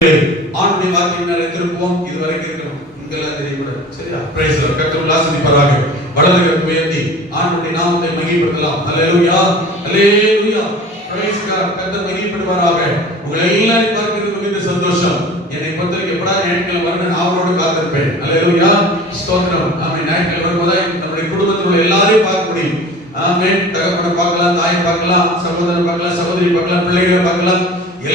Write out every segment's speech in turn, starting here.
ஆண்டுடைய வார்த்தையின் மேல திருப்புவோம். இதுவரைக்கும் இருக்கணும் இங்கெல்லாம் தெரியக்கூடாது. சரியா? Price the Lord. கர்த்தர் ஆசீர்வதிப்பாராக. வலதுகை உயர்த்தி ஆண்டுடைய நாமத்தை மகிமைப்படுத்தலாம். ஹல்லேலூயா, ஹல்லேலூயா, பிரைஸ் காட். கர்த்தர் மகிமைப்படுவாராக. உங்களை எல்லாரையும் பார்க்கிறது மிகுந்த சந்தோஷம். என்னை பொறுத்தவரைக்கும் எப்படா ஞாயிற்றுக்கிழமை வரணும் அவரோடு காத்திருப்பேன். ஹல்லேலூயா, ஸ்தோத்திரம். ஆமென். ஞாயிற்றுக்கிழமை வரும்போது நம்முடைய குடும்பத்தில் உள்ள எல்லாரையும் பார்க்க முடியும். ஆமென். தகப்பனை பார்க்கலாம், தாயை பார்க்கலாம், சகோதரன் பார்க்கலாம், சகோதரி பார்க்கலாம், பிள்ளைகளை பார்க்கலாம்.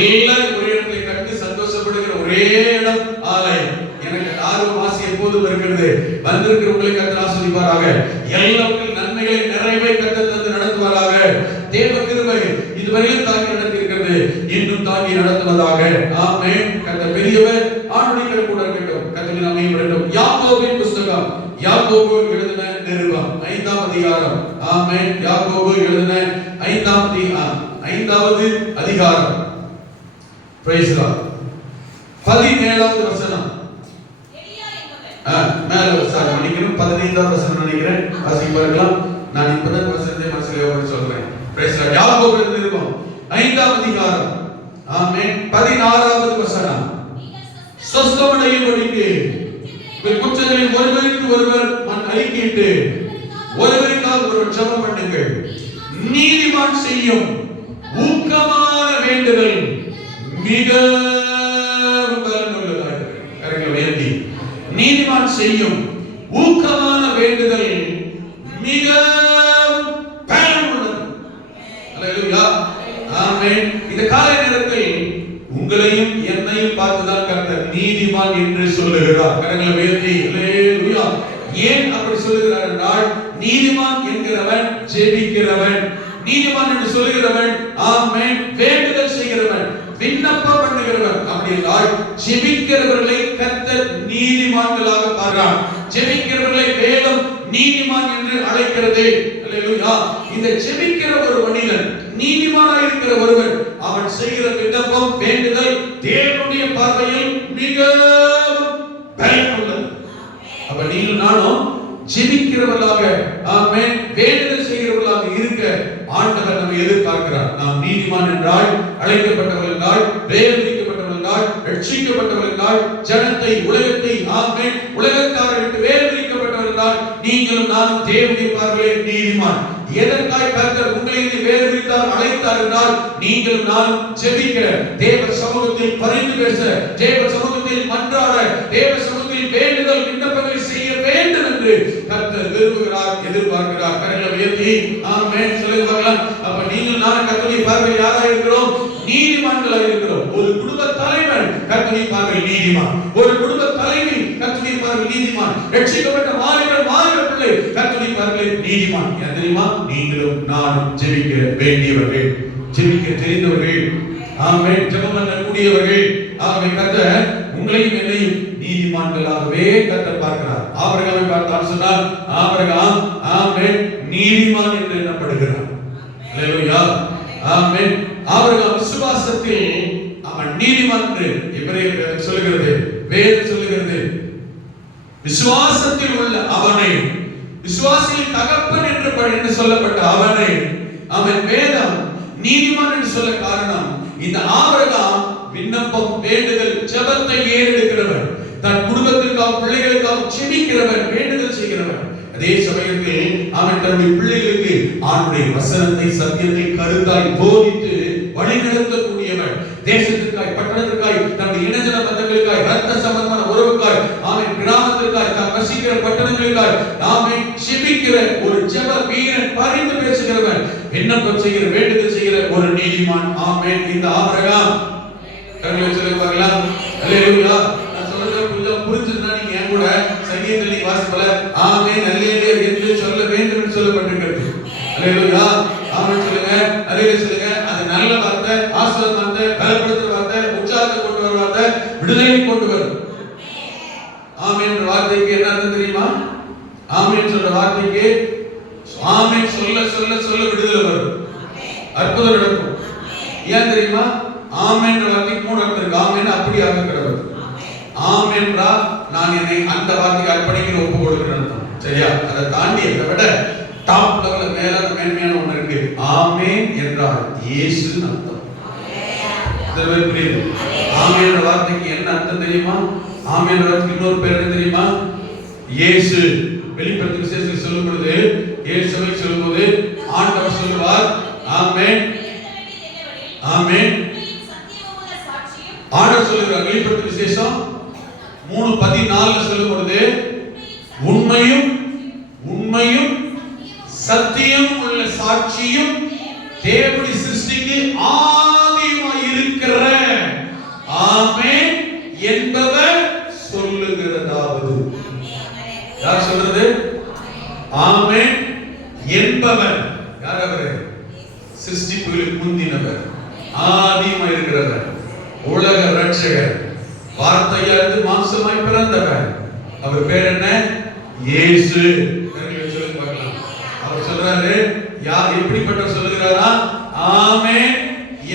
எல்லாரும் ஒரே இடத்துல கண்டு சந்தோஷப்படுகிற ஒரே இடம் ஆலயம். எனக்கு ஆர்வம் ஆசை எப்போதும் இருக்கிறது. வந்திருக்கிற உங்களை கர்த்தர் ஆசீர்வதிப்பாராக. எல்லாருக்கும் நன்மைகளை நிறைவே கர்த்தர் தந்து நடத்துவாராக. தேவ கிருபை இதுவரையில் தாங்கி நடத்தியிருக்கிறது, இன்னும் தாங்கி நடத்துவதாக. ஆமென். கர்த்தர் பெரியவர். ஆண்டுடைய கூட இருக்கட்டும். கர்த்தர் நாம மகிமைப்படட்டும். யாக்கோபின் புத்தகம், யாக்கோபு எழுதின நிருபம் 5ஆம் அதிகாரம். ஆமென். யாக்கோபு எழுதின 5வது அதிகாரம். Praise God. 17வது வசனம். மேல வசனம் நினைக்கிறேன். 15வது வசனம் நினைக்கிறேன். வாசிக்க பார்க்கலாம். நான் இப்பதான் வசனத்தை மனசுல சொல்றேன். Praise God. யாக்கோபு நிருபம் 5ஆம் அதிகாரம். ஆமென். 16வது வசனம். சொஸ்தமடையும்படிக்கு உங்கள் குற்றங்களில் ஒருவருக்கு ஒருவர் அறிக்கையிட்டு ஒருவருக்காக ஒருவர் ஜெபம் பண்ணுங்கள். நீதிமான் செய்யும் ஊக்கமான வேண்டுதல் மிகவும் பலனுள்ளதாக இருக்கிறது. நீதிமான் செய்யும் ஊக்கமான வேண்டுதல் மிகவும் பலனுள்ளது. அல்லேலூயா, ஆமென். இந்த காலை நேரத்தில் உங்களையும் என்னையும் பார்த்துதான் கர்த்தர் நீதிமான் என்று சொல்லுகிறார். கரங்களை உயர்த்தி அல்லேலூயா. ஏன் அப்படி சொல்லுகிறார் என்றால், நீதிமான் என்கிறவன் ஜெபிக்கிறவன், நீதிமான் என்று சொல்லுகிறவன் ஆமென் வேண்டுதல் செய்கிறவன், விண்ணப்பம் பண்ணுகிறவன். அப்படி என்றால் ஜெபிக்கிறவர்களை கர்த்தர் நீதிமான்களாக பார்க்கிறார். ஜெபிக்கிறவர்களை வேதம் நீதிமான் என்று அழைக்கிறது. அல்லேலூயா. இந்த ஜெபிக்கிற ஒரு மனிதன், நீதிமானாய் இருக்கிற ஒருவன், அவன் செய்கிற விண்ணப்பம் வேண்டுதல் தேவனுடைய பார்வையில் மிகவும் பயனுள்ளது. அப்ப நீங்களும் நானும் ஜெபிக்கிறவர்களாக ஆமென் வேண்டுதல் செய்கிறவர்களாக இருக்க ஆண்டவர் நம்மை எதிர்பார்க்கிறார். நாம் நீதிமான் என்றால் அழைக்கப்பட்டவர்கள் என்றால் வேதனைக்கப்பட்டவர்கள் என்றால் ரட்சிக்கப்பட்டவர்கள் என்றால் ஜனத்தை உலகத்தை ஆமென் உலகத்தாரை விட்டு வேதனைக்கப்பட்டவர்கள் என்றால் நீங்களும் நானும் தேவனுடைய பார்வையில் நீதிமான். எதற்காய் கர்த்தர் உங்களை வேதனைத்தார் அழைத்தார் என்றால் நீங்களும் நானும் ஜெபிக்க, தேவ சமூகத்தில் பரிந்து பேச, தேவ சமூகத்தில் மன்றாட, தேவ சமூகத்தில் வேண்டுதல் விண்ணப்பங்களை செய்ய வேண்டும் என்று கர்த்தர் விரும்புகிறார், எதிர்பார்க்கிறார். கரங்களை உயர்த்தி ஆமென் சொல்லுங்க. அப்ப நீங்கள் நானும் கர்த்தருடைய பார்வையில் யாரா இருக்கிறோம்? நீதிமான்களாக இருக்கிறோம். ஒரு குடும்ப தலைவன் கர்த்தருடைய பார்வையில் நீதிமான், ஒரு குடும்ப தலைவி கர்த்தருடைய பார்வையில் நீதிமான், ரட்சிக்கப்பட்ட மாணவர்கள் மாணவ பிள்ளை கர்த்தருடைய பார்வையில் நீதிமான். ஏன் தெரியுமா? நீங்களும் நானும் ஜெபிக்க வேண்டியவர்கள், ஜெபிக்க தெரிந்தவர்கள், ஆமென் ஜெபம் பண்ணக்கூடியவர்கள். ஆகவே கர்த்தர் உங்களையும் என்னையும் நீதிமான்களாகவே கர்த்தர் பார்க்கிறார். ஆபிரகாமை பார்த்தார் சொன்னால் ஆபிரகாம் ஆமென் நீதிமான் என்று எண்ணப்படுகிறார். அல்லேலூயா, ஆமென். ஆபிரகாம் விசுவாசத்தில் அவன் நீதிமான் என்று எபிரேயர் சொல்லுகிறது, வேதம் சொல்லுகிறது. விசுவாசத்தில் உள்ள அவனை, விசுவாசியின் தகப்பன் என்று சொல்லப்பட்ட அவனை அவன் வேதம் நீதிமான் என்று சொல்ல காரணம், இந்த ஆபிரகாம் விண்ணப்பம் வேண்டுதல் ஜெபத்தை ஏறெடுக்கிறவன், தன் குடும்பத்திற்காக பிள்ளைகளுக்காக ஜெபிக்கிறவன், வேண்டுதல் செய்கிறவன். அதே சமயத்தில் அவன் தன்னுடைய பிள்ளைகளுக்கு ஆண்டுடைய வசனத்தை சத்தியத்தை கருத்தாய் போதித்து வழிநடத்தக்கூடியவன். தேசத்திற்காய், பட்டணத்திற்காய், தன்னுடைய இனஜன பந்தங்களுக்காய், ரத்த சம்பந்தமான உறவுக்காய், அவன் கிராமத்திற்காய், தான் வசிக்கிற பட்டணங்களுக்காய் அவன் ஜெபிக்கிற ஒரு ஜெப வீரன், பரிந்து பேசுகிறவன், விண்ணப்பம் செய்கிற, வேண்டுதல் செய்கிற ஒரு நீதிமான். ஆமென். இந்த ஆபிரகாம் கரங்களை சொல்லுவாங்களா? அல்லேலூயா. நான் சொல்றது கொஞ்சம் புரிஞ்சுதுன்னா நீங்க என் கூட சங்கீதத்தில் நீங்க வாசிப்பல ஆமென் அல்லேலூயா என்று சொல்ல வேண்டும் என்று சொல்லப்பட்டிருக்கிறது. அல்லேலூயா, ஆமென் சொல்லுங்க, அல்லேலூயா சொல்லுங்க. அது நல்ல வார்த்தை, ஆசீர்வாத வார்த்தை, பலப்படுத்துற வார்த்தை, உற்சாகத்தை கொண்டு வர வார்த்தை, விடுதலை கொண்டு வரும். ஆமென் வார்த்தைக்கு என்ன அர்த்தம் தெரியுமா? ஆமென் சொல்ற வார்த்தைக்கு ஆமென் சொல்ல சொல்ல சொல்ல விடுதலை வரும், அற்புதம் நடக்கும். ஏன் தெரியுமா? ஆமென் வார்த்தைக்கு 3 அர்த்தம் இருக்கு. ஆமென் அப்படி ஆகிறது. ஆமென்றா நான் என்னை அந்த வார்த்தைக்கு அர்ப்பணிக்கிற ஒப்பு கொடுக்கிறேன். சரியா? அதை தாண்டி அதை விட டாப் லெவல்ல மேலான மேன்மையான ஒன்று இருக்கு. ஆமென் என்றால் இயேசு அர்த்தம். புரியுது? ஆமென் என்ற வார்த்தைக்கு என்ன அர்த்தம் தெரியுமா? ஆமென் என்ற வார்த்தைக்கு இன்னொரு பேர் என்ன தெரியுமா? இயேசு. வெளிப்படுத்தின விசேஷத்தில் சொல்லும் பொழுது, இயேசுவை சொல்லும்போது ஆண்டவர் சொல்வார், ஆமென் ஆமென். ஆண்டவர் சொல்லுகிறார் வெளிப்படுத்தின விசேஷம் 3:14 சொல்லும் பொழுது, உண்மையும் உண்மையும் சத்தியம் உள்ள சாட்சியும் தேவனுடைய சிருஷ்டிக்கு ஆதியாய் இருக்கிற ஆமென் என்பவர் சொல்லுகிறதாவது. யார் சொல்றது? ஆமென் என்பவர். யார் அவர்? சிருஷ்டிப்புகளுக்கு முந்தினவர், ஆதியாய் இருக்கிறவர், உலக ரட்சகர், வார்த்தையானது மாம்சமாய் பிறந்தவர். அவர் பேர் என்ன? இயேசு. அவர் சொல்றாரு, யார் எப்படிப்பட்ட சொல்லுகிறாரா? ஆமென்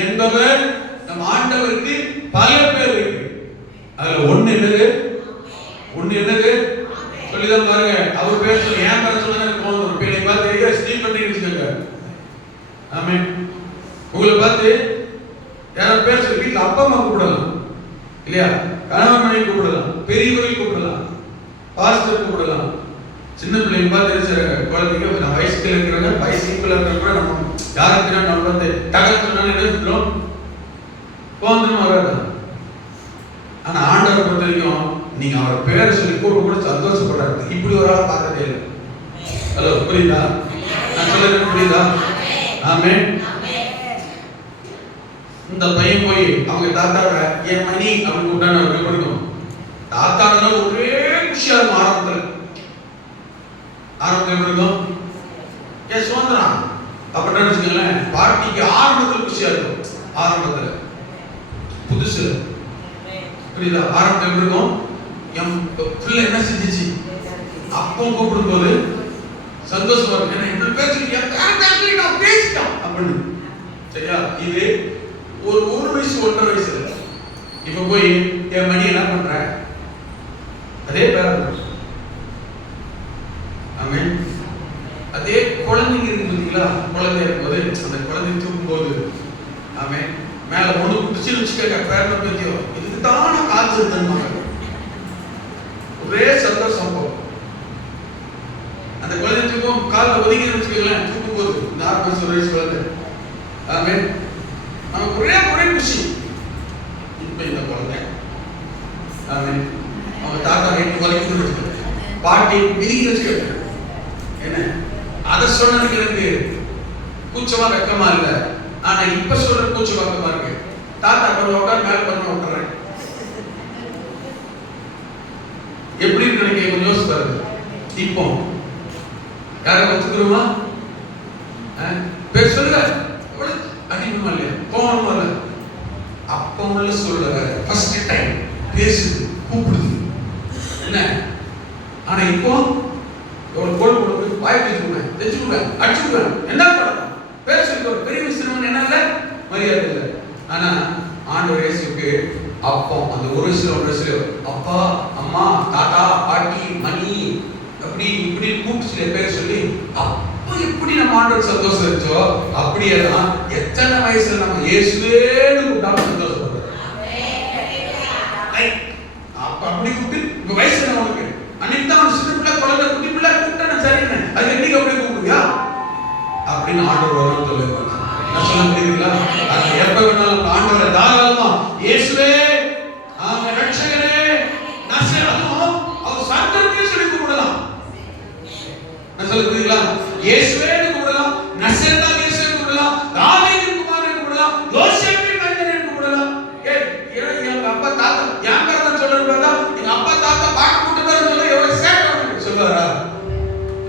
என்பவர். நம் ஆண்டவருக்கு பல பேர் இருக்கு. அதுல ஒண்ணு என்னது? சொல்லிதான் பாருங்க. அவர் பேர் சொல்லி ஏன் பேர் சொன்னா ஒரு பேரை பார்த்து ஸ்டீல் பண்ணி வச்சுக்கோங்க. ஆமென். உங்களை பார்த்து யாராவது பேர் சொல்லி வீட்டுல அப்பா அம்மா கூப்பிடலாம் இல்லையா? கணவன் மனைவி கூப்பிடலாம், பெரியவர்கள் கூப்பிடலாம், பாஸ்டர் கூப்பிடலாம். சின்ன பிள்ளைங்க பார்த்து குழந்தைங்க நான் வயசுக்கு இருக்கிறாங்க, வயசுக்குள்ள இருக்கிற நம்ம யாருக்கு நம்ம வந்து தகவல் என்ன சொல்றோம்? போந்தனும் வராது. ஆனா ஆண்டவரை பொறுத்த வரைக்கும் நீங்க அவரை பேரை சொல்லி கூட சந்தோஷப்படுறாரு. இப்படி ஒரு ஆள் பார்த்ததே இல்லை. ஹலோ, புரியுதா? நான் சொல்றது புரியுதா? ஆமென். இந்த பையன் போய் அவங்க தாத்தாவை என் மணி அப்படின்னு கூப்பிட்டான்னு அவருக்கு கொடுக்கணும். தாத்தானா ஒரே குஷியா இருக்கும். ஆரம்பத்தில் இருக்கும் ஏன் சுதந்திரம் அப்படின்னா வச்சுக்கோங்களேன். பார்ட்டிக்கு ஆரம்பத்தில் குஷியா இருக்கும். ஆரம்பத்தில் புதுசு புரியுதா? ஆரம்பத்தில் இருக்கும் என் பிள்ளை என்ன செஞ்சிச்சு அப்போ கூப்பிடும் போது சந்தோஷமா இருக்கும். ஏன்னா என்ன பேசிட்டோம் பேசிட்டோம் அப்படின்னு. சரியா? இது ஒரு வயசு 1.5 வயசு. இப்ப போய் என் மணி என்ன பண்ற அதே பேர. ஆமென். அதே குழந்தைங்க இருக்கு பார்த்தீங்களா? குழந்தை இருக்கும்போது அந்த குழந்தை தூக்கும் போது ஆமென் மேல ஒண்ணு குடிச்சு வச்சுக்க பேரனை பத்தியோ இதுக்கு தானே காத்து இருந்தாங்க. ஒரே சந்தோஷம் போகும். அந்த குழந்தை தூக்கும் காலில் ஒதுங்கி வச்சுக்கலாம் தூக்கும் போது இந்த 6 வயசு குழந்தை. ஆமென். நமக்கு ஒரே குஷி. இப்ப இந்த குழந்தை ஆமென் அவங்க தாத்தா வீட்டு வரைக்கும் பாட்டி விதிக்க வச்சுக்க. என்ன அதை சொன்னதுக்கு எனக்கு கூச்சமா வெக்கமா இல்லை. ஆனா இப்ப சொல்ற கூச்ச வெக்கமா இருக்கு. தாத்தா பண்ண உட்கார் மேல பண்ண விட்டுறேன். எப்படி இருக்கு நீங்க கொஞ்சம் யோசிச்சு பாருங்க. இப்போ யாரும் ஒத்துக்கிறோமா? பேர் சொல்லுங்க. அதிகமா இல்லையா? போகணுமா இல்ல? அப்ப உள்ள சொல்லுங்க. ஃபர்ஸ்ட் டைம் பேசுது, கூப்பிடுது. என்ன? ஆனா இப்போ ஒரு கோல் கொடுத்து வாய் பேசுவேன், தெச்சுக்குவேன், அடிச்சுக்குவேன். என்ன பண்ணணும்? பேர் சொல்லுங்க. பெரிய விஷயம் என்ன இல்ல? மரியாதை இல்லை. ஆனா ஆண்டவர் இயேசுவுக்கு அப்போ அந்த ஒரு வயசுல அப்பா அம்மா தாத்தா பாட்டி மணி அப்படி இப்படி கூப்பிட்டு பேர் சொல்லி அப்ப எப்படி நம்ம ஆண்டவர் சந்தோஷம் இருந்துச்சோ அப்படியே தான் எத்தனை வயசுல நம்ம இயேசுவேன்னு கூப்பிட்டாலும் சந்தோஷப்படுறோம். அப்ப அப்படி கூப்பிட்டு வயசு நமக்கு அன்னைக்கு தான் சின்ன பிள்ளை குழந்தை குட்டி பிள்ளை கூப்பிட்டா சரி அது என்னைக்கு அப்படியே கூப்பிடுவியா அப்படின்னு ஆண்டவர் வரும் சொல்லுவாங்க. நான் சொல்ல முடியுங்களா? அது எப்ப வேணாலும் ஆண்டவரை தாராளமா இயேசுவே ஆமென் ரட்சகரே நசரேத் அதுவும் அவர் சத்தத்தை சொல்லி கூப்பிடலாம். நான் சொல்ல முடியுங்களா? இயேசுவேன்னு கூப்பிடலாம், நசரேத்தா இயேசுவே கூப்பிடலாம், தாவீதின் குமாரன் கூப்பிடலாம், யோசேப்பின் மகன் கூப்பிடலாம். எங்க அப்பா தாத்தா என் பேர் தான் சொல்றது பார்த்தா எங்க அப்பா தாத்தா பாட்டு கூட்டு பேர் சொல்ல எவ்வளவு சேட்டை சொல்லுவாரா?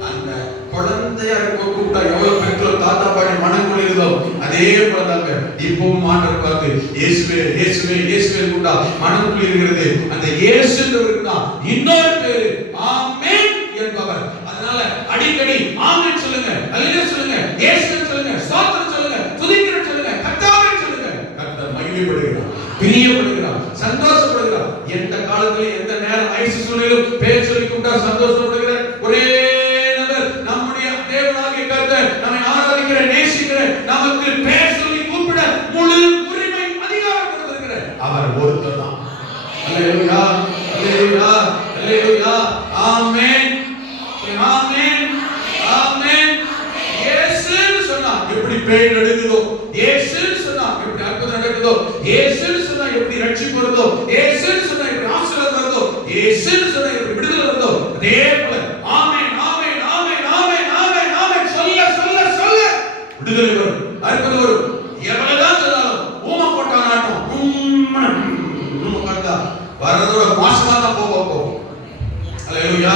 அந்த குழந்தையா கூப்பிட்டா எவ்வளவு பெற்றோர் தாத்தா பாடி மனம் குளிர்தோ அதே போலதாங்க இப்பவும் ஆண்டவர் பார்த்து இயேசுவே இயேசுவே இயேசுவே கூப்பிட்டா மனம் குளிர்கிறது. அந்த இயேசுன்றவருக்கு தான் இன்னொரு பேரு ஆமென் என்பவர். அதனால அடிக்கடி ஆமென் சொல்லுங்க, அல்லேலூயா சொல்லுங்க, இயேசுவே சொல்லுங்க, ஸ்தோத்திரம் சொல்லுங்க, துதிக்கிற சொல்லுங்க, கர்த்தாவே சொல்லுங்க. கர்த்தர் மகிமைப்படுகிறார், பிரியப்படுகிறார், சந்தோஷப்படுகிறார். எந்த காலத்துல எந்த நேரம் ஐசு சொல்லிலும் பேர் சொல்லி கூப்பிட்டா சந்தோஷப்படுகிற ஒரே நபர் நம்முடைய தேவனாகிய கர்த்தர். நம்மை ஆராதிக்கிற நேசிக்கிற நமக்கு பேர் சொல்லி கூப்பிட முழு உரிமை அதிகாரம் கொடுத்திருக்கிற அவர் ஒருத்தர் அல்லேலூயா, அல்லேலூயா, அல்லேலூயா. ஆமென், ஆமென், ஆமென். இயேசுன்னு சொன்னா எப்படி பேய் நடுங்குதோ, இயேசுன்னு சொன்னா எப்படி அற்புதம் நடக்குதோ, இயேசுன்னு சொன்னா எப்படி ரட்சிப்பு வருதோ, இயேசுன்னு சொன்னா எப்படி ஆசீர்வாதம் வருதோ, இயேசுன்னு சொன்னா எப்படி விடுதலை வருதோ, அதே போல ஆமென், ஆமென், ஆமென், ஆமென், ஆமென், ஆமென் சொல்ல சொல்ல சொல்ல விடுதலை வரும், அற்புதம் வரும். எவ்வளவுதான் சொன்னாலும் ஊமை போட்டா நாட்டம் பார்த்தா வரதோட மோசமா தான் போகும். அல்லேலூயா.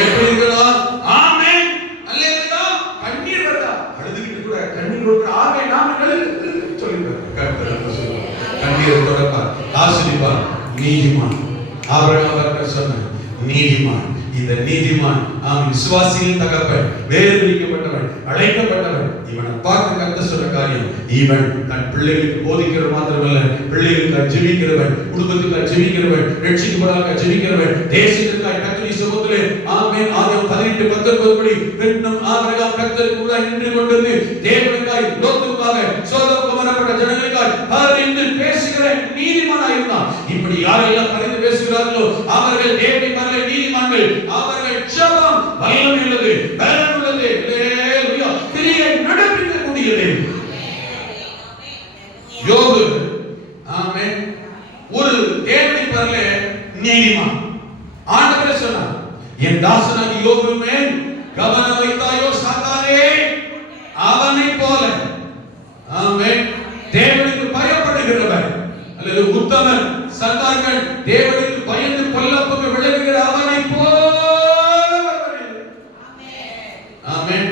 எப்படி இருக்கணும்? ஆமென், அல்லேலூயா. கண்ணீர் வருதா, அழுதுகிட்டு கூட கண்ணீர் விட்டு ஆமென், ஆமென் சொல்லிடுறாரு. கண்ணீர் தொடப்பார், ஆசீர்வார், நீதிமான். ஆபிரகாம் சொன்ன நீதிமான், இந்த நீதிமான் அவன் விசுவாசியின் தகப்பன், வேறுபிரிக்கப்பட்டவன், அழைக்கப்பட்டவன். இவனை பார்த்து கர்த்தர் சொன்ன காரியம், இவன் தன் பிள்ளைகளுக்கு போதிக்கிறவன் மாத்திரமல்ல, பிள்ளைகளுக்கு ஜெபிக்கிறவன், குடும்பத்துக்கு ஜெபிக்கிறவன், ரட்சிக்கப்படுவதற்காக ஜெபிக்கிறவன், தேசத்திற்காக கர்த்தருடைய சமூகத்திலே ஆமென். ஆதியாகமம் 18:19 படி பெண்ணும் ஆபிரகாம் கர்த்தருக்கு முன்னாடி நின்று கொண்டிருந்து தேவனுக்காய், லோத்துக்காக, சோதோம் கொமோராப்பட்ட ஜனங்களுக்காய் பரிந்து பேசுகிற நீதிமானாய் இருந்தான். இப்படி யாரெல்லாம் பரிந்து பேசுகிறார்களோ அவர்கள் தேவனுடைய மகனை நீதிமான்கள். அவர்கள் ஜெபம் வல்லமை உள்ளது, பலன் உள்ளது, அல்லேலூயா, கிரியை நடப்பிக்கக்கூடியது. யோபு ஆமென் ஒரு தேவனுடைய மகனே நீதிமான். ஆண்டவர் சொன்னார், என் தாசனாகிய யோபு மேல் கவனம் வைத்தாயோ சாத்தானே, அவனை போல ஆமென் தேவனுக்கு பயப்படுகிறவர் அல்லது உத்தமன் சத்தார்கள் தேவனுக்கு பயந்து பொல்லாப்புக்கு விலகுகிற அவனை போல ஆமென்.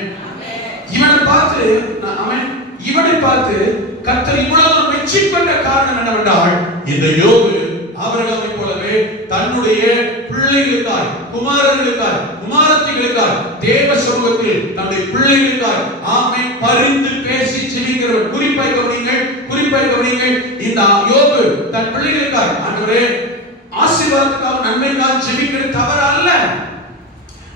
இவனை பார்த்து கர்த்தர் இவ்வளவு மெச்சிக்கொண்ட காரணம் என்னவென்றால், இந்த யோபு ஆபிரகாமை போலவே தன்னுடைய பிள்ளைகளுக்காய், குமாரர்களுக்காய், குமாரத்திகளுக்காய் தேவ சமூகத்தில் தன்னுடைய பிள்ளைகளுக்காய் ஆமென் பரிந்து பேசி ஜெபிக்கிறவர். குறிப்பாய் கவனியுங்கள். இந்த யோபு தன் பிள்ளைகளுக்காய், ஆண்டவரே ஆசீர்வாதத்துக்காக, நன்மைக்காக ஜெபிக்கிறது தவறு அல்ல.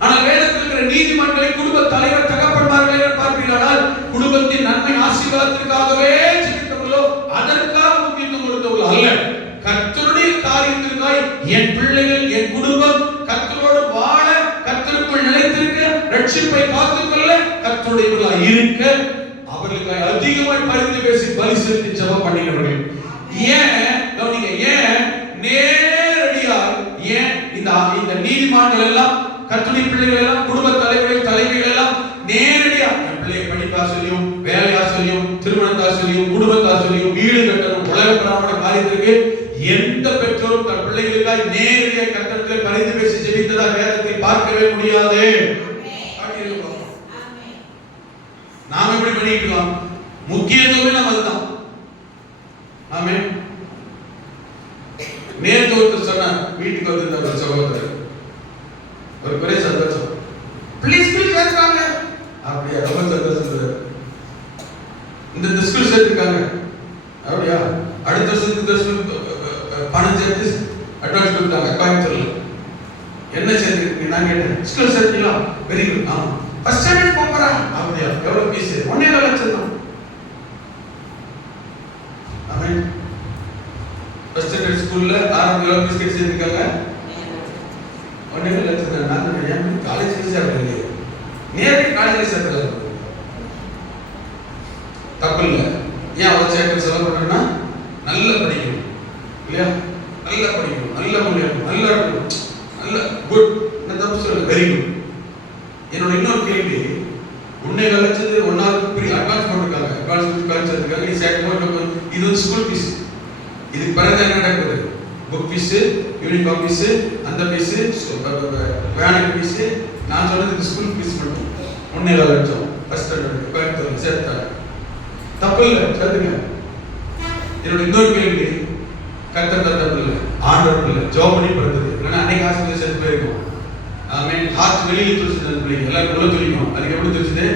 ஆனால் வேதத்தில் இருக்கிற நீதிமன்றங்களை குடும்ப தலைவர் தகப்பன்மார்களை பார்ப்பீர்களானால் குடும்பத்தின் நன்மை ஆசீர்வாதத்திற்காகவே ஜெபித்தவர்களோ அதற்காக முக்கியத்துவம் கொடுத்தவர்களோ அல்ல. கர்த்தருடைய காரியத்திற்காய் என் பிள்ளைகள், என் குடும்பம் கர்த்தரோடு வாழ, கர்த்தருக்குள் நிலைத்திருக்க, ரட்சிப்பை காத்துக்கொள்ள, கர்த்தருடையவர்களாய் இருக்க அவர்களுக்காய் அதிகமாய் பரிந்து பேசி பலி செலுத்தி ஜெபம் பண்ணினவர்கள். ஏன் நேரடியாக இந்த நீதிமான்கள் எல்லாம், கர்த்தருடைய பிள்ளைகள் எல்லாம், குடும்ப தலைவர்கள், தலைவிகள் எல்லாம் நேரடியா என் பிள்ளையை படிப்பா சொல்லியும், வேலையா சொல்லியும், திருமணத்தா சொல்லியும், குடும்பத்தா சொல்லியும், வீடு கட்டணும், உலக பிராமண காரியத்திற்கு எந்த பெற்றோரும் தன் பிள்ளைகளுக்காய் நேரடியாக கர்த்தரிடத்தில் பரிந்து பேசி ஜெபித்ததா வேதத்தை பார்க்கவே முடியாது. நாம எப்படி பண்ணிட்டு இருக்கோம்? முக்கியத்துவமே நம்ம அதுதான். ஆமென். நேத்து ஒருத்தர் சொன்ன, வீட்டுக்கு வந்திருந்த ஒரு சகோதரர் ஒரு பெரிய சந்தோஷம், ப்ளீஸ் கேட்காங்க அப்படியா, ரொம்ப சந்தோஷம். இந்த ஸ்கூல் சேர்த்துருக்காங்க அப்படியா, அடுத்த வருஷத்துக்கு பணம் சேர்த்து அட்வான்ஸ் கொடுத்தாங்க கோயம்புத்தூர்ல. என்ன சேர்த்துருக்கீங்க? நான் கேட்டேன், ஸ்கூல் சேர்த்தீங்களா? Very good. ஆமா. ஃபர்ஸ்ட் ஸ்டாண்டர்ட் போறா அப்படியா, எவ்வளவு ஃபீஸ்? 1.5 லட்சம் தான். ஆமென். ஃபர்ஸ்ட் ஸ்டாண்டர்ட் ஸ்கூல்ல ஆரம்ப எவ்வளவு ஃபீஸ் கட்டி சேர்த்திருக்காங்க? 1.5 லட்சம் தான். நான் கேட்டேன், காலேஜ் ஃபீஸ் ஆகுது, நேரடி காலேஜ் சேர்த்தல தப்பு இல்லை. ஏன் அவன் சேர்த்து செலவு பண்றேன்னா நல்லா படிக்கணும் இல்லையா, நல்லா படிக்கணும், நல்ல முன்னேறணும், நல்லா இருக்கணும், நல்ல குட். என்ன தப்பு சொல்ல, வெரி குட். என்னோட இன்னொரு கேள்வி, 1.5 லட்சத்து ஒன்னாவது ப்ரீ அட்வான்ஸ் போட்டிருக்காங்க, அட்வான்ஸ் கழிச்சதுக்காக நீ சேர்க்கணும். இது வந்து ஸ்கூல் ஃபீஸ். இதுக்கு பிறகு என்ன நடக்குது? புக் ஃபீஸ், யூனிஃபார்ம் ஃபீஸ், அந்த ஃபீஸ், வேனுக்கு ஃபீஸ். நான் சொன்னது ஸ்கூல் ஃபீஸ் மட்டும் 1.5 லட்சம். ஃபர்ஸ்ட் ஸ்டாண்டர்ட் கோயம்புத்தூர்ல சேர்த்தாங்க. தப்பு இல்லை, சேர்த்துங்க. என்னோட இன்னொரு கேள்வி, கர்த்தர் தந்ததில்லை, ஆண்டவர் இல்லை, ஜோம் பண்ணி பிறந்தது இல்லைன்னா அன்னைக்கு ஹாஸ்பிட்டல் சேர்த்து போயிருக்கோம். ஆமென். ஹார்ட் வெளியில் துடிச்சது, பிள்ளைங்க எல்லாரும் உள்ள துடிக்கும். அதுக்கு எப்படி துடிச்சது?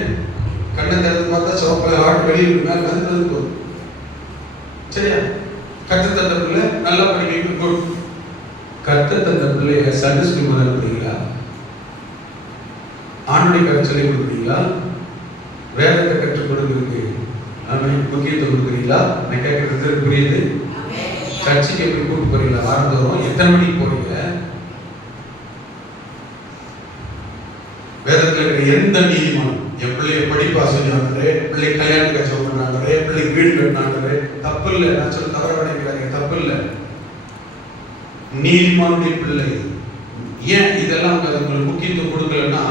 கண்ணை திறந்து பார்த்தா சோப்பில் ஹார்ட் வெளியில் மேலே வந்து போகுது. சரியா? கர்த்தர் தந்த பிள்ளை நல்லா படிக்க குட். கர்த்தர் தந்த பிள்ளைய சண்டே ஸ்கூல் முதல் கொடுக்குறீங்களா? ஆண்டுடைய கருத்து சொல்லி கொடுக்குறீங்களா? வேதத்தை கற்றுக் கொடுக்குறதுக்கு ஆமென் முக்கியத்துவம் கொடுக்குறீங்களா? நான் கேட்கறது புரியுது? சர்ச்சுக்கு எப்படி கூட்டு போறீங்களா? வாரந்தோறும் எத்தனை மணிக்கு போறீங்க? வேதத்தில் இருக்கிற எந்த நீதிமானும் என் பிள்ளைய படிப்பா சொன்னாங்களே, பிள்ளை கல்யாணத்துக்கு ஜெபம் பண்ணாங்களே, பிள்ளை வீடு கட்டினாங்களே, தப்பு இல்லை. நான் சொல்ல தவற நினைக்கிறாங்க, தப்பு இல்லை. நீதிமானுடைய பிள்ளை. ஏன் இதெல்லாம் உங்களுக்கு முக்கியத்துவம் கொடுக்கலன்னா,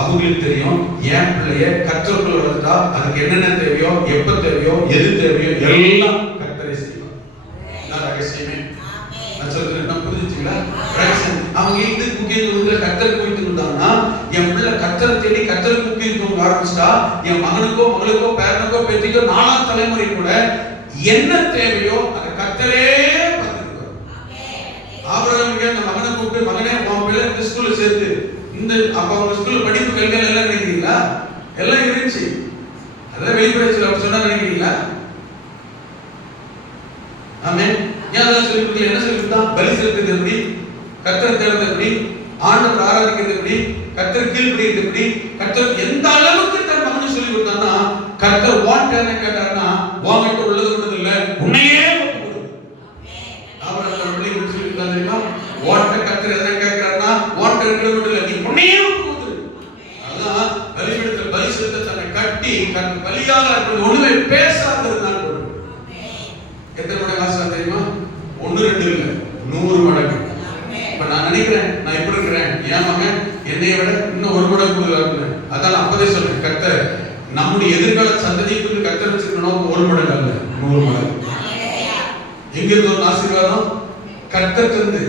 அவங்களுக்கு தெரியும் என் பிள்ளைய கர்த்தருக்குள்ள வந்துட்டா அதுக்கு என்னென்ன தேவையோ, எப்ப தேவையோ, எது தேவையோ எல்லாம் கர்த்தரே செய்வார். நான் ரகசியமே நான் சொல்றேன், நான் புரிஞ்சுச்சுங்களா? அவங்க இது முக்கியத்துவம் கர்த்தருக்கு போயிட்டு இருந்தாங்கன்னா, என் பிள்ளை கர்த்தரை தேடி கர்த்தருக்கு முக்கியத்துவம் ஆரம்பிச்சிட்டா, என் மகனுக்கோ மகளுக்கோ பேரனுக்கோ பேத்திக்கோ 4ஆம் தலைமுறை கூட என்ன தேவையோ அதை கர்த்தரே ஆபிரகாமுக்கு அந்த மகனை கூப்பிட்டு, மகனே உன் பிள்ளை இந்த ஸ்கூல்ல சேர்த்து, இந்த அப்ப அவங்க ஸ்கூல்ல படிப்பு கல்விகள் எல்லாம் நினைக்கிறீங்களா? எல்லாம் இருந்துச்சு. அதெல்லாம் வெளிப்படைச்சு அப்படி சொன்னா நினைக்கிறீங்களா? ஆமே. ஏன் அதெல்லாம் சொல்லி கொடுக்கல? என்ன சொல்லி கொடுத்தா? பலி செலுத்துறது எப்படி, கர்த்தரை தேடுறது எப்படி, ஆண்டவர் ஆராதிக்கிறது எப்படி, கர்த்தர் கீழ்ப்படிகிறது எப்படி, கர்த்தர் எந்த அளவுக்கு தன் மகனை சொல்லி கொடுத்தான்னா, கர்த்தர் வாண்ட் என்ன கேட்டாருன்னா, வாங்கிட்டு உள்ளது ஒன்றும் இல்லை, உன்னையே தெரியுமா? வாட்ட கர்த்தர் எதை கேட்கிறாருன்னா, வாட்ட இருக்கிறது மட்டும் இல்லை, நீ உன்னையே ஒப்புக்கொடு. அதான் பலிபீடத்தில் பலி செலுத்த தன்னை கட்டி பலியாக இருக்கிறது ஒண்ணுமே பேசாத இருந்தால் எத்தனை மடங்கு ஆசை தெரியுமா? 1 2 இல்லை, 100 மடங்கு. இப்ப நான் நினைக்கிறேன், நான் இப்படி இருக்கிறேன், என் மகன் என்னைய விட இன்னும் 1 மடங்கு கூடுதல். அதான் அப்பதே சொல்றேன், கர்த்தர் நம்முடைய எதிர்கால சந்ததிக்கு கர்த்தர் வச்சிருக்கணும் 1 மடங்கு அல்ல, 100 மடங்கு. எங்க இருந்து ஒரு ஆசீர்வாதம்? கர்த்தர் இருந்து.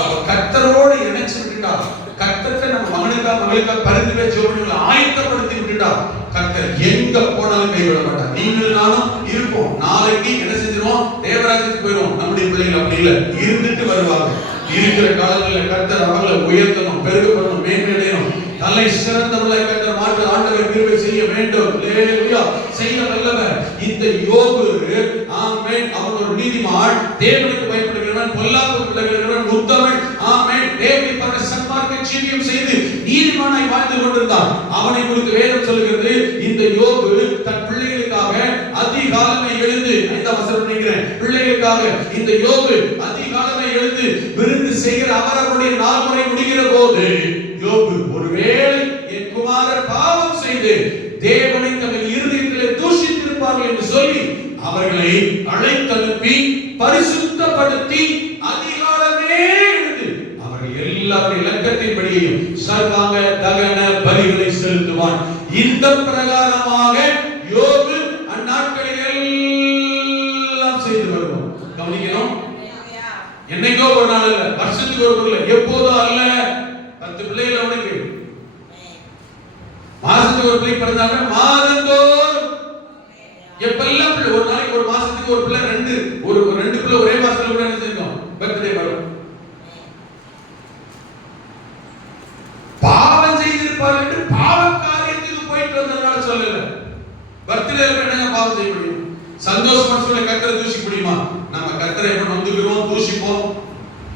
அப்ப கர்த்தரோடு இணைச்சு விட்டுட்டா, கர்த்தரை நம்ம மகனுக்கா மகளுக்கா பரிந்துரை ஜெபங்களை ஆயத்தப்படுத்தி விட்டுட்டா, கர்த்தர் எங்க போனாலும் கைவிட மாட்டார். நீங்களும் நானும் இருப்போம், நாளைக்கு என்ன செஞ்சிருவோம்? தேவராஜ்யத்துக்கு போயிடுவோம். நம்முடைய பிள்ளைகள் அப்படி இல்லை, இருந்துட்டு வருவாங்க. இருக்கிற காலங்களில் கர்த்தர் அவங்களை உயர்த்தணும், பெருகப்படணும், மேன்மையடையணும். நல்ல சிறந்தவர்களை கர்த்தர் மாற்ற ஆண்டவர் கிருபை செய்ய வேண்டும். ஹல்லேலூயா. செய்ய வல்லவர் இந்த யோபு. ஆமென். அவன் ஒரு நீதிமான், தேவனுக்கு பயப்படுகிறவன், பொல்லாப்புக்கு விலகுகிறவன், உத்தமன். ஆமென். தேவனை பார்க்க சன்மார்க்க ஜீவியம் செய்து நீதிமானாய் வாழ்ந்து கொண்டிருந்தான். அவனை குறித்து வேதம் சொல்கிறது, இந்த யோபு தன் பிள்ளைகளுக்காக அதிகாலமே எழுந்து, 5ஆம் வசனம் நினைக்கிறேன், பிள்ளைகளுக்காக இந்த யோபு அதிகாலமே எழுந்து விருந்து செய்கிற அவருடைய 4 முறை முடிகிற போது, யோபு ஒருவேளை என் குமாரர் பாவம் செய்து தேவனை தங்கள் இருதயத்திலே தூஷித்திருப்பார்கள் என்று சொல்லி அவர்களை அழைத்தனுப்பி பரிசுத்தப்படுத்தி அதிகாலமே எழுந்து அவர்கள் எல்லாருடைய இலக்கத்தின்படியையும் சர்வாங்க தகன பலிகளை செலுத்துவான். இந்த பிரகாரமாக யோபு அந்நாட்களில் எல்லாம் செய்து வருவான். கவனிக்கணும், என்னைக்கோ ஒரு நாள் அல்ல, வருஷத்துக்கு ஒரு முறை, எப்போதும் அல்ல. 10 பிள்ளைகள் அவனுக்கு, மாசத்துக்கு ஒரு பிள்ளை பிறந்தாங்க, மாதந்தோறும் எப்பெல்லாம் பிள்ளை, ஒரு நாளைக்கு ஒரு மாசத்துக்கு ஒரு பிள்ளை, 2 பிள்ளை ஒரே மாசத்துல கூட நினைச்சிருக்கோம் பர்த்டே வரும். பாவம் செய்திருப்பார்கள் என்று பாவ காரியத்துக்கு போயிட்டு வந்ததுனால சொல்லல. பர்த்டே என்னங்க பாவம் செய்ய முடியும்? சந்தோஷமா சொல்ல கர்த்தரை தூஷிக்க முடியுமா? நம்ம கர்த்தரை எப்ப வந்துக்கிறோம், தூஷிப்போம்.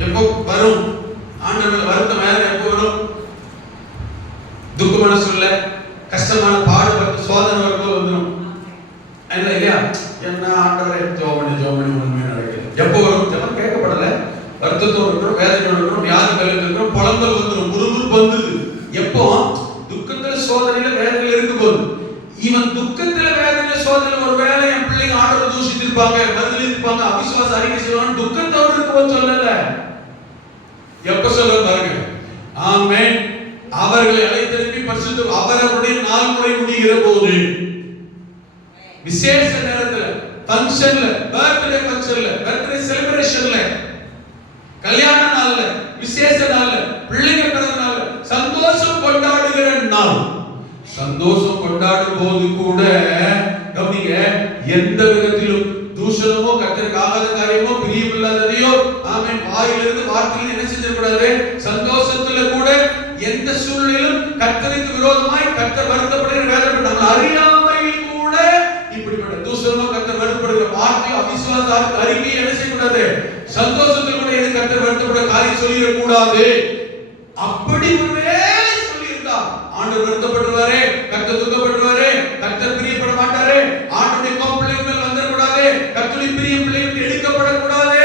எப்போ வரும் ஆண்டவர் வருத்தம் வேற எப்போ வரும்? துக்கமான சொல்ல, கஷ்டமான பாடுபட்டு சோதனை வரும்போது வந்துடும் இல்லையா? என்ன ஆண்டவரை ஜோமணி உண்மையை நடக்குது. எப்போ வரும்? ஜெபம் கேட்கப்படல, வருத்தத்தோடு இருக்கிறோம், வேதனையோடு இருக்கிறோம், வியாதி கலந்து இருக்கிறோம், புலம்பல் வந்துடும், முறுமுறுப்பு வந்தது. எப்போ? துக்கத்துல சோதனையில வேதனையில இருக்கும் போது. இவன் துக்கத்துல வேதனையில சோதனையில ஒரு வேலை என் பிள்ளைங்க ஆண்டவரை தூஷித்திருப்பாங்க, பதில் இருப்பாங்க, அவிசுவாச அறிக்கை செய்வாங்க, துக்கத்தோடு இருக்கும்போது சொல்லல. எப்ப சொல்ல பாருங்க. ஆமென். அவர்களை அழைத்தெழுப்பி பரிசுத்த அவருடைய 4 முறை முடிகிற போது, விசேஷ நேரத்துல, ஃபங்க்ஷன்ல, பர்த்டே ஃபங்க்ஷன்ல, பர்த்டே செலிப்ரேஷன்ல, கல்யாண நாள்ல, விசேஷ நாள்ல, பிள்ளைங்க பிறந்த நாள்ல, சந்தோஷம் கொண்டாடுகிற நாள், சந்தோஷம் கொண்டாடும் போது கூட கவனிங்க, எந்த விதத்திலும் தூஷணமோ கர்த்தருக்கு ஆகாத காரியமோ பிரியமில்லாததையோ ஆமென் வாயிலிருந்து வார்த்தையில் என்ன செஞ்சிடக்கூடாது. சந்தோஷத்துல கூட எந்த சூழ்நிலையிலும் கர்த்தருக்கு விரோதமாய் கர்த்தர் வருத்தப்படுகிற வேதம் நம்ம அறியாமையில் கூட இப்படிப்பட்ட தூஷணமோ கர்த்தர் வருத்தப்படுகிற வார்த்தையோ அவிசுவாச அறிக்கை என்ன செய்யக்கூடாது. சந்தோஷத்தில் கூட எது கர்த்தர் வருத்தப்படுற காரியம் சொல்லிடக்கூடாது. அப்படி ஒருவேளை சொல்லியிருந்தா ஆண்டவர் வருத்தப்படுவாரே, கர்த்தர் துக்கப்படுவாரே, கர்த்தர் பிரியப்பட மாட்டாரே, ஆண்டவருடைய கோபம் பிள்ளைகள் மேல் வந்துடக்கூடாது, கர்த்தருடைய பிரியம் பிள்ளைகள் எடுக்கப்படக்கூடாது.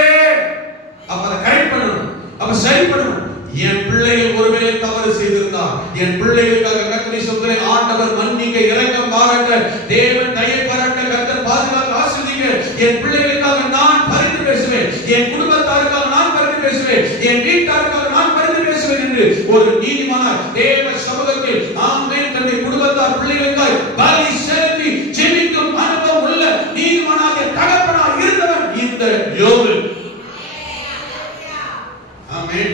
சரி பண்ணணும். என் பிள்ளைகள் ஒருவேளை தவறு செய்திருந்தார், என் பிள்ளைகளுக்காக கர்த்தரை சொல்கிறேன், ஆண்டவர் மன்னிக்க, இரக்கம் பாராட்ட, தேவன் தயை பாராட்ட, கர்த்தர் பாதுகாக்க, ஆசீர்வதிக்க, என் பிள்ளைகளுக்காக நான் பரிந்து பேசுவேன், என் குடும்பத்தாருக்காக நான் பரிந்து பேசுவேன், என் வீட்டாருக்காக நான் பரிந்து பேசுவேன் என்று ஒரு நீதிமானார் தேவ சமூகத்தில் ஆமென் தன்னுடைய குடும்பத்தார் பிள்ளைகளுக்காக பலி செலுத்தி ஜெபிக்கும் அனுபவம் உள்ள நீதிமானாக தகப்பனாக இருந்தவன் இந்த யோபு. ஆமென்.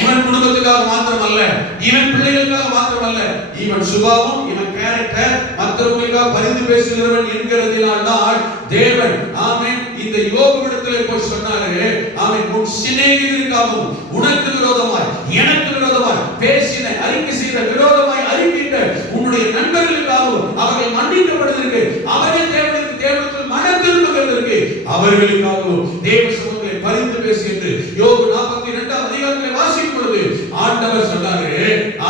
இவன் குடும்பத்துக்காக மாத்திரமல்ல, இவன் பிள்ளைகளுக்காக மாத்திரமல்ல, இவன் சுபாவம், இவன் கேரக்டர் மற்றவர்களுக்காக பரிந்து பேசுகிறவன் என்கிறதினால் தான் தேவன் ஆமென் இந்த யோபுவிடத்திலே போய் சொன்னாரு, ஆமென் உன் சிநேகிதருக்காகவும் உனக்கு விரோதமாய் எனக்கு விரோதமாய் பேசின அறிக்கை செய்த விரோதமாய் அறிவித்த உன்னுடைய நண்பர்களுக்காகவும் அவர்கள் மன்னிக்கப்படுவதற்கு, அவர்கள் தேவனுக்கு மனம் திரும்புவதற்கு, அவர்களுக்காகவும் தேவ சமூகத்திலே பரிந்து பேசு என்று யோபு 42 அதிகாரத்திலே வாசிக்கும் பொழுது ஆண்டவர் சொன்னாரு.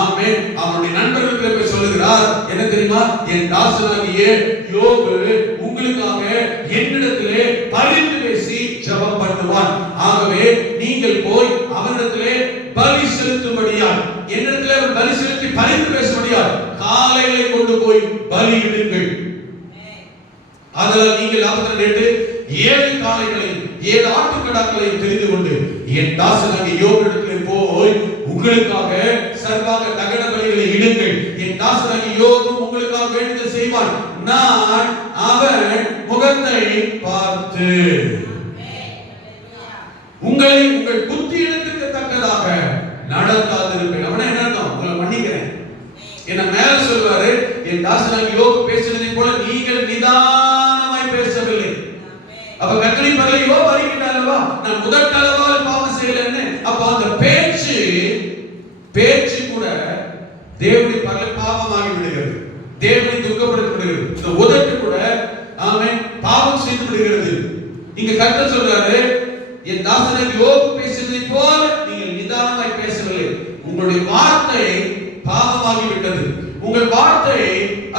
ஆமென். அவருடைய நண்பர்களுக்கு போய் சொல்லுகிறார், என்ன தெரியுமா, என் தாசனாகிய யோபு உங்களுக்காக என்னிடத்திலே பரிந்து பேசி ஜெபம் பண்ணுவான். ஆகவே நீங்கள் போய் அவனிடத்திலே பலி செலுத்தும்படியால், என்னிடத்திலே அவர் பலி செலுத்தி பரிந்து பேசும்படியால் காளைகளை கொண்டு போய் பலியிடுங்கள். அதனால் நீங்கள் 42 7 காளைகளையும் 7 ஆட்டுக்கடாக்களையும் தெரிந்து கொண்டு என் தாசனாகிய யோபுவிடத்திலே போய் உங்களுக்காக சர்வாக தகன பலிகளை இடுங்கள். என் தாசனாகிய யோபு உங்களுக்காக வேண்டுதல் செய்வான், நான் அவன் முகத்தை பார்த்து உங்களை உங்கள் புத்தியினத்துக்கு தக்கதாக நடத்தாதிருப்பேன். அவன என்ன அர்த்தம்? உங்களை மன்னிக்கிறேன். என்ன மேல சொல்வாரு, என் தாசனாகிய யோபு பேசினதை போல நீங்கள் நிதானமாய் பேசவில்லை. அப்ப கர்த்தரை பரல யோபு அறிவிட்டாலவா, நான் முதற்களவால் பாவம் செய்யலன்னு. அப்ப அந்த பேச்சு கூட தேவனுடைய பரல பாவமாகி விடுகிறது, தேவனை துக்கப்படுத்தி விடுகிறது. இந்த உதட்டு கூட ஆமென் பாவம் செய்து விடுகிறது. இங்க கர்த்தர் சொல்றாரு, என் தாசனாகிய யோபு பேசினதை போல நீங்கள் நிதானமாய் பேசவில்லை. உங்களுடைய வார்த்தை பாவமாகி விட்டது, உங்கள் வார்த்தை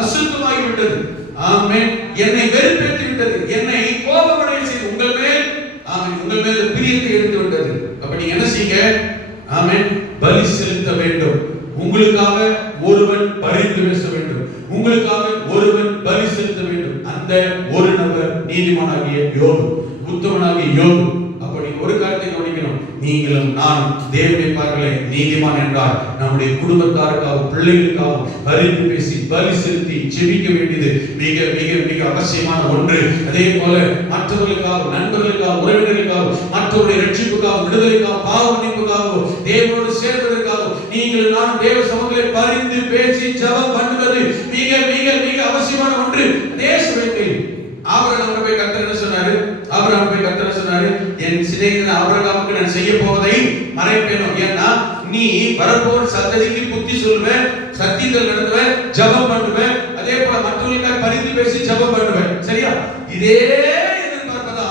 அசுத்தமாகி விட்டது. ஆமென். என்னை வெறுப்பேற்றி விட்டது, என்னை கோபமடைய செய்து உங்கள் மேல் ஆமென் உங்கள் மேல் பிரியத்தை எடுத்து விட்டது. அப்ப நீங்க என்ன செய்யுங்க? ஆமென் பலி செலுத்த வேண்டும். உங்களுக்காக ஒருவன் பரிந்து பேச வேண்டும், உங்களுக்காக ஒருவன் பலி செலுத்த வேண்டும். அந்த ஒரு நபர் நீதிமானாகிய யோபு, உத்தமனாகிய யோபு. அப்ப நீங்க ஒரு காரியத்தை கவனிக்கணும், நீங்களும் நானும் தேவனை பார்க்கல நீதிமான் என்றால் நம்முடைய குடும்பத்தாருக்காக பிள்ளைகளுக்காக பரிந்து பேசி பலி செலுத்தி ஜெபிக்க வேண்டியது மிக மிக மிக அவசியமான ஒன்று. அதே போல மற்றவர்களுக்காக, நண்பர்களுக்காக, உறவினர்களுக்காக, மற்றவருடைய ரட்சிப்புக்காக, விடுதலைக்காக, பாவ மன்னிப்புக்காக, தேவனோடு சேர்வதற்காக நீங்கள் நான் தேவ சமூகத்திலே பரிந்து பேசி ஜெபம் பண்ணுவது மிக மிக மிக அவசியமான ஒன்று. அதே சமயத்தில் ஆபிரகாம் போய் கர்த்தர் என்ன சொன்னாரு? ஆபிரகாம் போய் கர்த்தர் சொன்னாரு, என் சிநேகிதன் ஆபிரகாமுக்கு நான் செய்ய போவதை மறைப்பேனோ? ஏன்னா நீ வரப்போற சந்ததிக்கு புத்தி சொல்லுவ, சத்தியத்தில் நடத்துவ, ஜெபம் பண்ணுவ, அதே போல மற்றவர்களுக்காக பரிந்து பேசி ஜெபம் பண்ணுவ. சரியா? இதே எதிர்பார்ப்பதா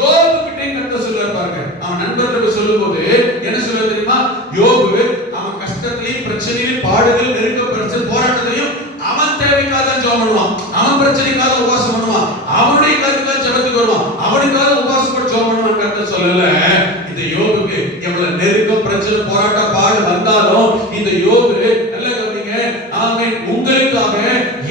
யோபு கிட்டே கர்த்தர் சொல்றாரு பாருங்க. அவன் நண்பர்களுக்கு சொல்லும்போது என்ன சொல்ல தெரியுமா? யோபு அவன் கஷ்டத்திலையும் பிரச்சனையிலும் பாடுகள் நெருக்க பிரச்சனை போராட்டத்திலையும் அவன் தேவைக்காக ஜெபம் பண்ணுவான், அவன் பிரச்சனைக்காக உபவாசம் பண்ணுவான், அவனுடைய காரியத்துக்காக ஜெபத்துக்கு வருவான், அவனுக்காக உபவாசம் பண்ணி ஜெபம் பண்ணுவான். கர்த்தர் சொல்லல, இந்த யோபுக்கு எவ்வளவு நெருக்கம் பிரச்சனை போராட்டம் பாடு வந்தாலும் இந்த யோபு நல்ல கவனிங்க, ஆமென் உங்களுக்காக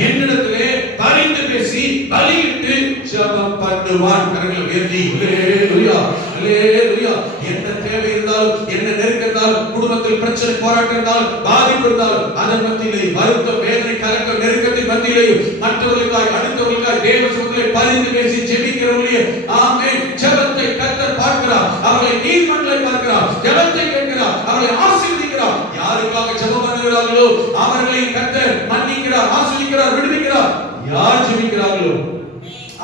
என்னிடத்திலே பரிந்து பேசி பலியிட்டு ஜெபம் பண்ணுவான். கரங்களை உயர்த்தி ஹல்லேலூயா ஹல்லேலூயா. என்ன தேவை இருந்தாலும், என்ன நெருக்கம் இருந்தாலும், குடும்பத்தில் பிரச்சனை போராட்டம் இருந்தாலும், பாதிப்பு இருந்தாலும், அதன் மத்தியிலே வருத்தம் வேதனை கலக்கம் நெருக்கத்தின் மத்தியிலே மற்றவர்களுக்காக அடுத்தவர்களுக்காக தேவ சமூகத்திலே பரிந்து பேசி ஜெபிக்கிறவர்களே ஆமென் ஜெபத்தை கர்த்தர் பார்க்கிறார், அவர்களை நீதிமன்றங்களை பார்க்கிறார், ஜெபத்தை கேட்கிறார், அவர்களை ஆசீர்வதிக்கிறார். யாருக்காக ஜெபம் பண்ணுகிறார்களோ அவர்களை கர்த்தர் மன்னிக்கிறார், ஆசீர்வதிக்கிறார், விடுவிக்கிறார். யார் ஜெபிக்கிறார்களோ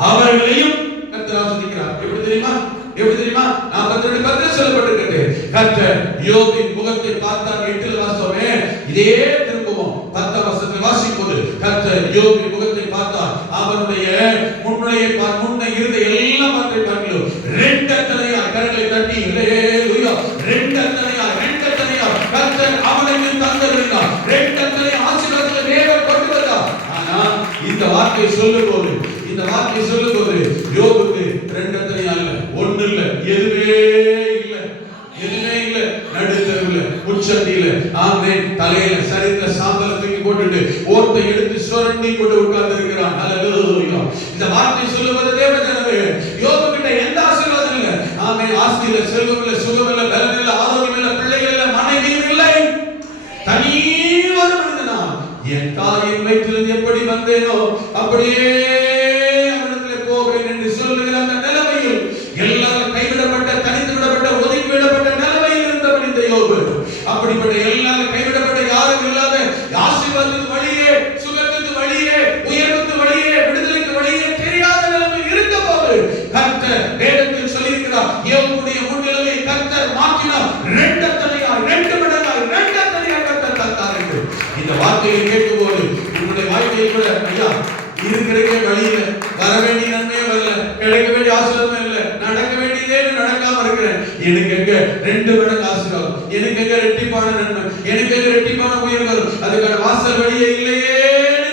அவர்களையும் கர்த்தர் ஆசீர்வதிக்கிறார். எப்படி தெரியுமா? எப்படி தெரியுமா? 42 சொல்லப்பட்டிருக்கிறது. கர்த்தர் யோபின் முகத்தை பார்த்தார். 8 வாசமே இதே திரும்பவும் 10 வசனத்தில் வாசிக்கும்போது கர்த்தர் யோபின் முகத்தை பார்த்தார். அவனுடைய முன்னை இருந்த எல்லா மற்ற பார்க்கலும் ரெண்டத்தனையா கரங்களை தட்டி ஹல்லேலூயா ரெண்டத்தனையா கர்த்தர் அவனுக்கு தந்திருந்தார். ரெண்டத்தனையா ஆசீர்வாதத்தை தேவன் கொண்டு வந்தார். ஆனா இந்த வார்த்தை சொல்லும்போது யோபுக்கு ரெண்டத்தனையா இல்ல, ஒண்ணு இல்ல, எதுவே இல்ல. முச்சந்தியில ஆமென் தலையில சரித்த சாம்பலை தூக்கி போட்டுட்டு ஓட்டை எடுத்து சுரண்டி கொண்டு உட்கார்ந்து இருக்கிறான். ஹல்லேலூயா. இந்த வார்த்தை சொல்லுவது தேவஜனமே, யோபு கிட்ட எந்த ஆசீர்வாதம் இல்ல. ஆமென். ஆஸ்தி இல்ல, செல்வம் இல்ல, சுகம் இல்ல, பலம் இல்ல, ஆரோக்கியம் இல்ல, பிள்ளைகள் இல்ல, மனைவியும் இல்லை. தனி ஒரு மனிதனா என் தாயின் வயிற்றிலிருந்து எப்படி வந்தேனோ அப்படியே அவனிடத்தில் போகிறேன் என்று சொல்லுகிற அந்த நிலைமையில், எல்லாரும் கைவிடப்பட்ட, தனித்து விடப்பட்ட, ஒதுக்கி விடப்பட்ட நிலைமையில் இருந்தவன் இந்த யோபு. அப்படிப்பட்ட எல்லாரும் கைவிடப்பட்ட, யாரும் இல்லாத, ஆசீர்வாதத்துக்கு வழியே, சுகத்துக்கு வழியே, உயர்வுக்கு வழியே, விடுதலைக்கு வழியே தெரியாத நிலைமையில் இருந்த போது கர்த்தர் வேதத்தில் சொல்லியிருக்கிறார், யோபுடைய முன்னிலையை கர்த்தர் மாற்றினார். ரெண்டு மடங்காய் கர்த்தர் தந்தார் என்று. இந்த வார்த்தையை கேட்கும்போது உங்களுடைய வாழ்க்கையில் கூட ஐயா இருக்கிற வழியில வர வேண்டிய நன்மையே வரல, கிடைக்க வேண்டிய ஆசீர்வாதமே இல்ல, நடக்க வேண்டியதே நடக்காம இருக்கிறேன், எனக்கு எங்க 2 மடங்கு ஆசீர்வாதம், எனக்கு எங்க ரெட்டிப்பான நன்மை, எனக்கு எங்க ரெட்டிப்பான உயர்வு வரும், அதுக்கான வாசல் வழியே இல்லையே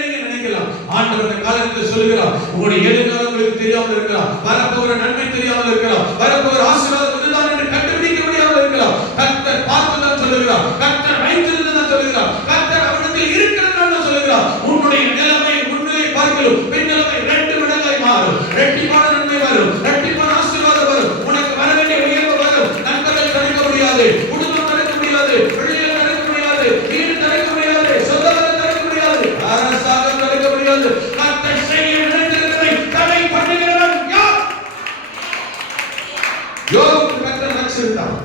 நீங்க நினைக்கலாம். ஆண்டவர் இந்த காலத்தில் சொல்லுகிறார், உங்களுடைய எதிர்காலம் உங்களுக்கு தெரியாமல் இருக்கலாம், வரப்போகிற நன்மை தெரியாமல் இருக்கலாம், வரப்போகிற ஆசீர்வாதம் இதுதான் என்று கண்டுபிடிக்க முடியாமல் இருக்கலாம். கர்த்தர் பார்த்துதான் சொல்லுகிறார், கர்த்தர் வைத்திருந்துதான் சொல்லுகிறார், கர்த்தர் அவனிடத்தில் இருக்கிறதுதான் சொல்லுகிறார். உன்னுடைய நிலைமை முன்னிலை பார்க்கலும் பின்னிலைமை 2 மடங்காய் மாறும், ரெட்டிப்பான நன்மை வரும், ரெட்டிப்பான ஆசீர்வாதம் வரும், உனக்கு வர வேண்டிய உயர்வு வரும். நண்பர்கள் தடுக்க முடியாது, குடும்பம் தடுக்க முடியாது, பிள்ளைகள் தடுக்க முடியாது, வீடு தடுக்க முடியாது, சொந்தங்கள் தடுக்க முடியாது, அரசாங்கம் தடுக்க முடியாது. கர்த்தர் செய்ய நினைத்திருக்கிறதை தடை பண்ணுகிறவன் யார்? யோபுக்கு கர்த்தர் வச்சிருந்தார்,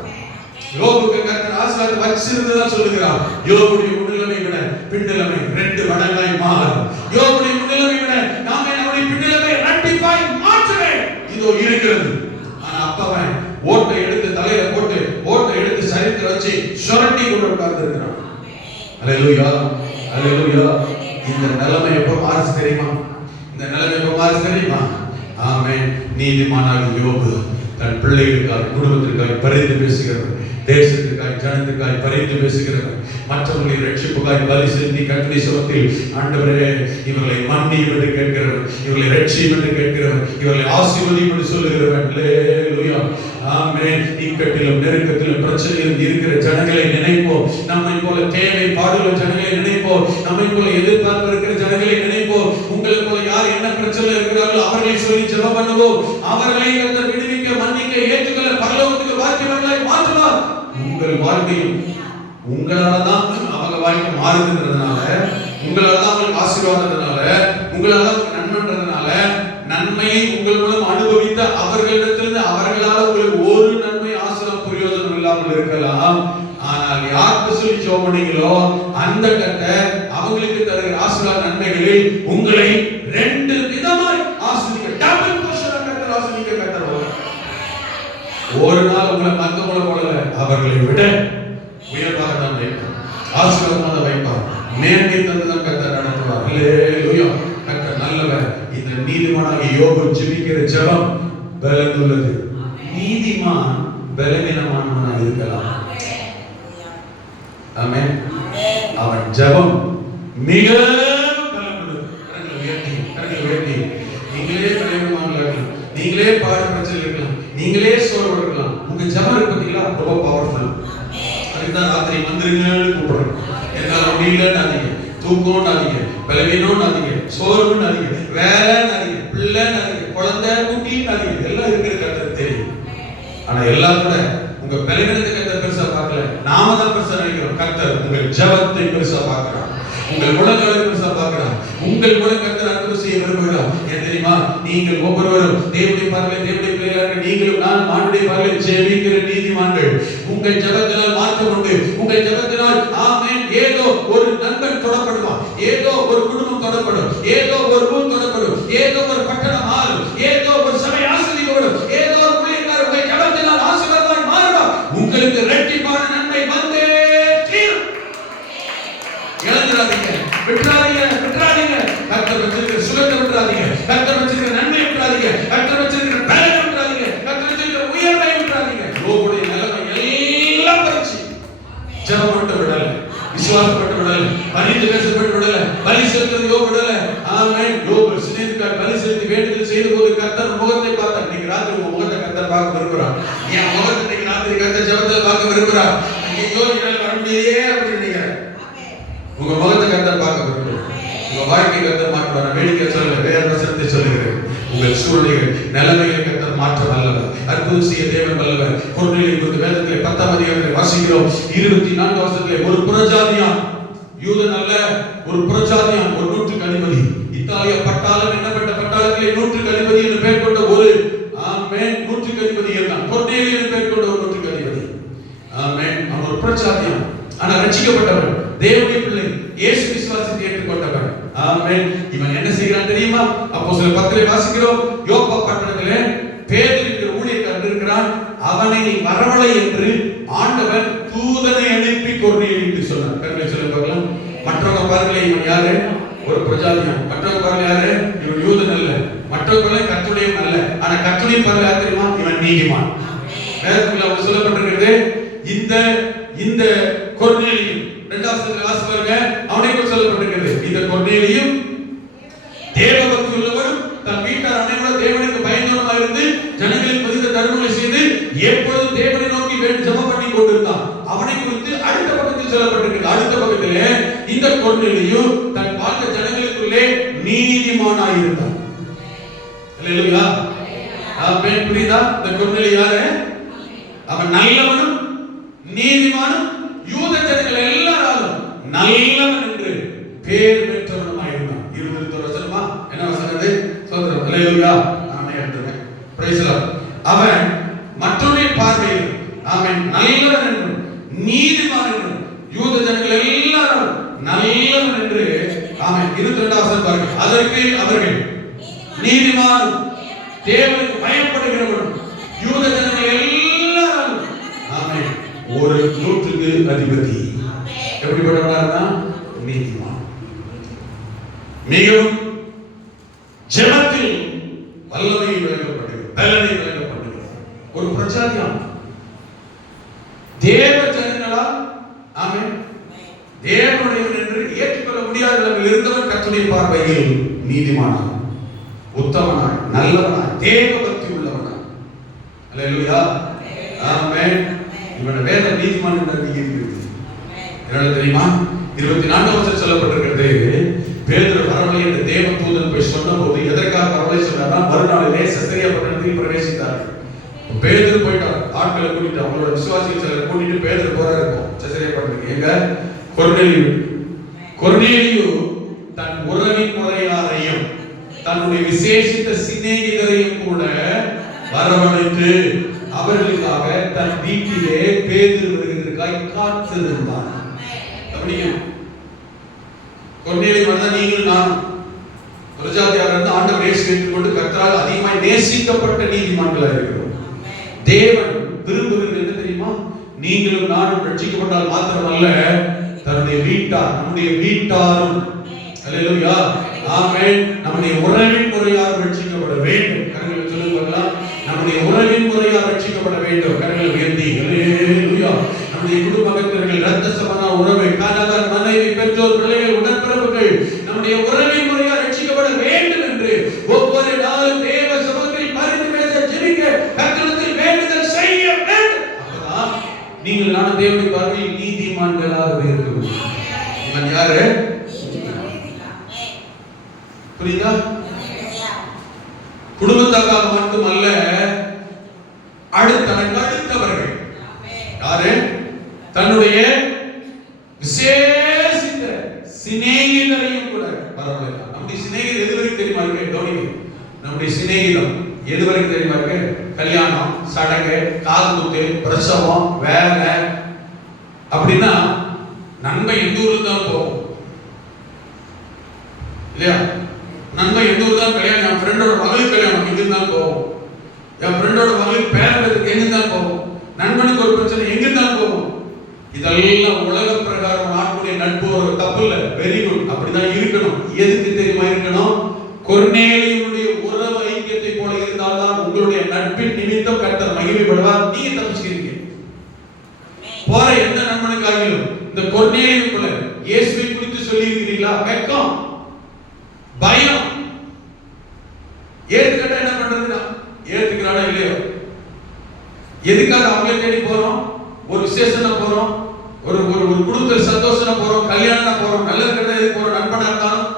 யோபுக்கு கர்த்தர் ஆசீர்வாதம் வச்சிருந்ததா சொல்லுகிறார். யோபுடைய முன்னிலைமை விட பின்னிலைமை 2 மடங்காய் மாறும். யோபுடைய முன்னிலைமை விட நாமே நம்முடைய பின்னிலைமை இரட்டிப்பாய் மாற்றுவேன் இதோ இருக்கிறது. ஆனா அப்பவன் ஓட்டை எடுத்து தலையில போட்டு ஓட்டை எடுத்து சரித்திர வச்சு சுரண்டி கொண்டு உட்கார்ந்து இருக்கிறான். அல்லேலூயா, அல்லேலூயா. இந்த நிலைமை எப்ப மாறுச்சு தெரியுமா? இந்த நிலைமை எப்ப மாறுச்சு தெரியுமா? ஆமென். நீதிமானாகிய யோபு தன் பிள்ளைகளுக்காக, குடும்பத்திற்காக பரிந்து பேசுகிறவர், தேசத்திற்காக, ஜனத்திற்காக பரிந்து பேசுகிறவர், மற்றவர்களை ரட்சிப்புக்காக பலி செலுத்தி கர்த்தருடைய சமூகத்தில் ஆண்டவரே இவர்களை மன்னியும் என்று கேட்கிறவர், இவர்களை ரட்சியும் என்று கேட்கிறவர், இவர்களை ஆசீர்வதியும் என்று சொல்லுகிறவர். அல்லேலூயா, ஆமென். இக்கட்டிலும் நெருக்கத்திலும் பிரச்சனையிலும் இருக்கிற ஜனங்களை நினைப்போம், நம்மை போல தேவை பாடுள்ள ஜனங்களை நினைப்போம், நம்மை போல எதிர்பார்ப்பு இருக்கிற ஜனங்களை நினைப்போம். உங்களை போல யார் என்ன பிரச்சனை இருக்கிறார்களோ அவர்களை சொல்லி ஜெபம் பண்ணுவோம். அவர்களை கர்த்தர் விடுவிக்க, மன்னிக்க, ஏற்றுக்கொள்ள, பரலோகத்துக்கு வாக்கியவர்களாய் மாற்றுவார். உங்கள் வாழ்க்கையும் உங்களால தான் அவங்க வாழ்க்கை மாறுதுன்றதுனால, உங்களால தான் அவங்களுக்கு ஆசீர்வாதத்தினால, உங்களால தான் நன்மைன்றதுனால, நன்மையை உங்கள் மூலம் அனுபவித்த அவர்களிடத்திலிருந்து அவர்களால் உங்களுக்கு ஒரு நன்மை ஆசீர்வாதம் பிரயோஜனம் இல்லாமல் இருக்கலாம். ஆனால் யாருக்கு சொல்லி ஜெபம் பண்ணீங்களோ அந்த கர்த்தர் அவங்களுக்கு தருகிற ஆசீர்வாத நன்மைகளில் உங்களை 2 விதமாய் ஆசீர்வதிக்க, டபுள் போர்ஷன் கர்த்தர் ஆசீர்வதிக்க கர்த்தர் ஒரு நாள் உங்களை மத்தவங்கள போல அவர்களை விட உயர்வாக தான் வைப்பார், ஆசீர்வாதமாக வைப்பார், மேன்மை தந்துதான் கர்த்தர் நடத்துவார். அல்லேலூயா. கர்த்தர் நல்லவர். இந்த நீதிமானாகிய யோபு ஜெபிக்கிற ஜெபம் பலனுள்ளது. நீதிமான் பலவீனமானவனாக இருக்கலாம், ஆமென். அவன் ஜெபம் மிகவும் பலனுள்ளது. கரங்களை உயர்த்தி நீங்களே பலவீனமாக இருக்கலாம், நீங்களே பாட பிரச்சனை இருக்கலாம், நீங்களே சோர்வு இருக்கலாம், உங்க ஜெபம் இருக்கு பார்த்தீங்களா, ரொம்ப பவர்ஃபுல். அதுதான் ராத்திரி வந்துருங்கன்னு கூப்பிடுறோம். என்னால முடியலன்னாதீங்க, தூக்கம்னாதீங்க, பலவீனம்னாதீங்க, சோர்வுன்னாதீங்க, வேலைன்னாதீங்க, பிள்ளைன்னாதீங்க, குழந்தை குட்டின்னாதீங்க, எல்லாம் இருக்கிற கர்த்தருக்கு தெரியும். ஆனா எல்லாம் கூட உங்க பலவீனத்தை கர்த்தர் பெருசா பார்க்கல, நாம தான் பெருசா நினைக்கிறோம். கர்த்தர் உங்கள் ஜெபத்தை பெருசா பார்க்கிறார், உங்கள் முழங்களை பெருசா பார்க்கிறார், உங்கள் மூலம் கர்த்தர் அற்புதம் செய்ய விரும்புகிறார். ஏன் தெரியுமா? நீங்கள் ஒவ்வொருவரும் தேவனுடைய பார்வையில் தேவனுடைய பிள்ளைகளாக, நீங்களும் நான் ஆண்டுடைய பார்வையில் ஜெபிக்கிற நீதிமான்கள். உங்கள் ஜெபத்தினால் மாற்றம் உண்டு. உங்கள் ஜெபத்தினால் ஆமென் ஏதோ ஒரு நண்பன் தொடப்படுவான், ஏதோ ஒரு குடும்பம் தொடப்படும், ஏதோ ஒரு ஊர் தொடப்படும், ஏதோ ஒரு பட்டணம் மாறும், ஏதோ ஒரு சபை ஆசீர்வதிக்கப்படும், ஏதோ ஒரு ஊழியக்காரர் உங்கள் ஜெபத்தினால் ஆசீர்வாதமாய் மாறுவார். உங்களுக்கு இரட்டிப்பான நன்மை வந்தே தீரும். இழந்துடாதீங்க, விட்டுறாதீங்க, விட்டுறாதீங்க. கர்த்தர் வச்சிருக்கிற சுகத்தை விட்டுறாதீங்க, கர்த்தர் வச்சிருக்கிற நன்மை விட்டுறாதீங்க, கர்த்தர் வச்சிருக்கிற பலனை விட்டுறாதீங்க, கர்த்தர் வச்சிருக்கிற உயர்வை விட்டுறாதீங்க. யோபுடைய நிலைமை எல்லாம் பறிச்சு ஜெபம் மட்டும் விடல, விசுவாசப்பட்டு விடல, பரிந்து பேசப்பட்டு விடல, பலி செலுத்துறது யோபு விடல. ஆமென். யோபு சிநேகிதர் பலி செலுத்தி வேண்டுதல் செய்த போது கர்த்தர் முகத்தை பார்த்தார். இன்னைக்கு ராத்திரி உங்க முகத்தை கர்த்தர் பார்க்க விரும்புறார். என் முகத்தை இன்னைக்கு ராத்திரி கர்த்தர் ஜெபத்தில் பார்க்க விரும்புறார். ஐயோ என்னால வர முடியலையே அப்படின்னு உங்க முகத்தை கர்த்தர் பார்க்க விரும்புகிறார். உங்க வாழ்க்கை கர்த்தர் மாற்றுவார். வேடிக்கை சொல்ல வேற வசனத்தை சொல்லுகிறேன். உங்கள் சூழ்நிலைகள் நிலைமைகளை கர்த்தர் மாற்ற வல்லவர். அற்புதம் செய்ய தேவன் வல்லவர். கொர்நேலியு குறித்து வேதத்திலே 10ஆம் அதிகாரத்திலே வாசிக்கிறோம். 24 வசனத்திலே ஒரு புறஜாதியான், யூதன் அல்ல, ஒரு புறஜாதியான், ஒரு நூற்றுக்கு அதிபதி, இத்தாலிய பட்டாளம் என்னப்பட்ட பட்டாளத்திலே நூற்றுக்கு அதிபதி என்று பெயர் கொண்ட ஒரு ஆமென் நூற்றுக்கு அதிபதி இருந்தான். கொர்நேலியு என்று பெயர் கொண்ட ஒரு நூற்றுக்கு அதிபதி. ஆமென். அவன் ஒரு புறஜாதியான், ஆனா ரட்சிக்கப்பட்டவன், தேவனுடைய பிள்ளை, இயேசு விசுவாசத்தை ஏற்றுக்கொண்டவன். ஆமென். இவன் என்ன செய்கிறான் தெரியுமா? அப்போஸ்தலர் 10 வாசிக்கிறோம். யோப்பா பட்டணத்திலே பேதுரு என்கிற ஊழியக்காரன் இருக்கிறான். அவனை நீ வரவழை என்று ஆண்டவர் தூதனை அனுப்பி கொர்நேலியுக்கு சொன்னார். கர்த்தர் சொல்ல பார்க்கலாம். மற்றவங்க பாருங்களே, இவன் யாரு? ஒரு பிரஜாதியான். மற்றவங்க பாருங்க யாரு? இவன் யூதன் அல்ல. மற்றவங்க கர்த்தருடையவன் அல்ல. ஆனா கர்த்தருடைய பாருங்க யார் தெரியுமா? இவன் நீதிமான். வேதத்துல அவர் சொல்லப்பட்டிருக்கிறது. இந்த கொர்நேலியு இரண்டாவது வசனத்தில் வாசிப்பாருங்க. அவனை குறித்து சொல்லப்பட்டிருக்கிறது. இந்த கொர்நேலியு தேவபக்தி உள்ளவனும் தன் வீட்டார் அனைவரும் தேவனுக்கு பயந்தவனுமாக இருந்து ஜனங்களின் பதிந்த தர்மங்களை செய்து எப்பொழுதும் தேவனை நோக்கி ஜெபம் பண்ணி கொண்டிருந்தான். அவனை குறித்து அடுத்த பக்கத்தில் சொல்லப்பட்டிருக்கிறது. அடுத்த பக்கத்திலே இந்த கொர்நேலியு தன் வாழ்ந்த ஜனங்களுக்குள்ளே நீதிமானாய் இருந்தான். அல்லேலூயா. ஆமென். புரியுதா? இந்த கொர்நேலியு யாரு? அவன் நல்லவனும் நீதிமானும் யூத ஜனங்கள் எல்லாராலும் நல்லவன் என்று பேர் பெற்றவனுமாய் இருந்தான். 21 வசனமா? என்ன வசனம் அது? சொல்றோம். அல்லேலூயா. ஆமென் என்றுங்க. Praise the Lord. அவன் மற்றவருடைய பார்வையில் ஆமென் நல்லவன் என்றும் நீதிமான் என்றும் யூத ஜனங்கள் எல்லாரும் நல்லவன் என்று ஆமென் 22 வசனம் பாருங்க. அதற்கு அவர்கள் நீதிமான், தேவனுக்கு பயப்படுகிறவன், யூத ஜனங்கள் எல்லாரும் ஆமென் ஒரு நூற்றுக்கு அதிபதி. எப்படிப்பட்டவனா? நீதிமான். மிகவும் ஜெபத்தில் வல்லமை வழங்கப்படுகிறது, பலனை வழங்கப்படுகிறது. ஒரு பிரஜாதியான் தேவ ஜனங்களா ஆமென் தேவனுடையவன் என்று ஏற்றுக்கொள்ள முடியாத நிலையில் இருந்தவன் கர்த்தருடைய பார்வையில் நீதிமானான், உத்தமனாய், நல்லவனாய், தேவ பக்தி உள்ளவனாய். அல்லேலூயா. ஆமென். இவன் வேத நீதிமான் என்று அறிவிக்கிறது. என்ன தெரியுமா? 24 வசனம் சொல்லப்பட்டிருக்கிறது. பேதுரு வரவழை என்று தேவ தூதன் போய் சொன்னபோது எதற்காக வரவழை சொன்னார்னா, மறுநாளிலே செசரியா பட்டணத்தில் பிரவேசித்தார்கள். பேதுரு போயிட்டார். ஆட்களை கூட்டிட்டு, அவங்களோட விசுவாசிகள் சிலர் கூட்டிட்டு பேதுரு போறாரு. இருக்கும் செசரியா பட்டணத்துக்கு. எங்க? கொர்நேலியு தன் உறவின் முறையாரையும் தன்னுடைய விசேஷித்த சிநேகிதரையும் கூட வரவழைத்து அவர்களுக்காக தன் வீட்டிலே பேதுரு வருகிறதற்காக காத்திருந்தான். அப்படியே கொர்நேலியு வந்தா நீங்களும் நானும் பிரஜாதியாக இருந்து ஆண்டவர் நேசித்துக் கொண்டு கர்த்தரால் அதிகமாய் நேசிக்கப்பட்ட நீதிமான்களாக இருக்கிறோம். தேவன் விரும்புகிறது என்ன தெரியுமா? நீங்களும் நானும் ரட்சிக்கப்பட்டால் மாத்திரமல்ல, தன்னுடைய வீட்டார், நம்முடைய வீட்டாரும் அல்லேலூயா ஆமென் நம்முடைய உறவின் முறையார் ரட்சிக்கப்பட வேண்டும். கரங்களை சொல்லுங்க. நம்முடைய உறவின் முறையார் ரட்சிக்கப்பட வேண்டும். கரங்களை உயர்த்தி அல்லேலூயா. நம்முடைய குடும்பத்தினர்கள், இரத்த சம்பந்த உறவு, கணவன் மனைவி, பெற்றோர், பிள்ளைகள், உடன்பிறப்புகள் நம்முடைய உறவின் முறையார் ரட்சிக்கப்பட வேண்டும் என்று ஒவ்வொரு நாளும் தேவ சமூகத்தில் பரிந்து பேச ஜெபிக்க கர்த்தரிடத்தில் வேண்டுதல் செய்ய வேண்டும். அப்பதான் நீங்கள் நானும் தேவனுடைய பார்வையில் நீதிமான்களாக இருக்கிறோம். இவன் யாரு? புரியுதா? குடும்பத்தாக்காக மட்டுமல்ல, அடுத்தவர்கள் யாரு? தன்னுடைய விசேஷித்த சிநேகிதரையும் கூட வரவழைத்தான். நம்முடைய சிநேகிதர் எது வரைக்கும் தெரியுமா இருக்கு? கவனிங்க. நம்முடைய சிநேகிதம் எது வரைக்கும் தெரியுமா இருக்கு? கல்யாணம், சடங்கு, கால்குத்து, பிரசவம், வேலை அப்படின்னா நன்மை எந்த ஊருக்கு தான் போகும் இல்லையா? நன்மை எந்த ஊருக்கு தான் கல்யாணம், என் ஃப்ரெண்டோட மகளுக்கு கல்யாணம் எங்க தான் போகும், என் ஃப்ரெண்டோட மகளுக்கு பேரத்துக்கு எங்க தான் போகும், நண்பனுக்கு ஒரு பிரச்சனை எங்க தான் போகும். இதெல்லாம் உலக பிரகாரம் நாட்டுடைய நட்பு ஒரு தப்பு இல்ல, வெரி குட், அப்படிதான் இருக்கணும். எதுக்கு தெரியுமா இருக்கணும்? கொர்நேலியுடைய உறவு ஐக்கியத்தை போல இருந்தால்தான் உங்களுடைய நட்பின் நிமித்தம் கர்த்தர் மகிமைப்படுவார். நீங்க தப்பிச்சுக்கிறீங்க. போற எந்த நண்பனுக்காகிலும் இந்த கொர்நேலியுக்குள்ள இயேசுவை குறித்து சொல்லி இருக்கிறீங்களா? வெட்கம், பயம். ஏத்துக்கிட்டா என்ன பண்றதுன்னா ஏத்துக்கிறானா இல்லையோ? எதுக்காக அவங்க தேடி போறோம்? ஒரு விசேஷம் போறோம், ஒரு ஒரு ஒரு குடும்பத்தில் சந்தோஷம் போறோம், கல்யாணம் போறோம், நல்ல இருக்கிறது போறோம், நண்பனா இருந்தாலும்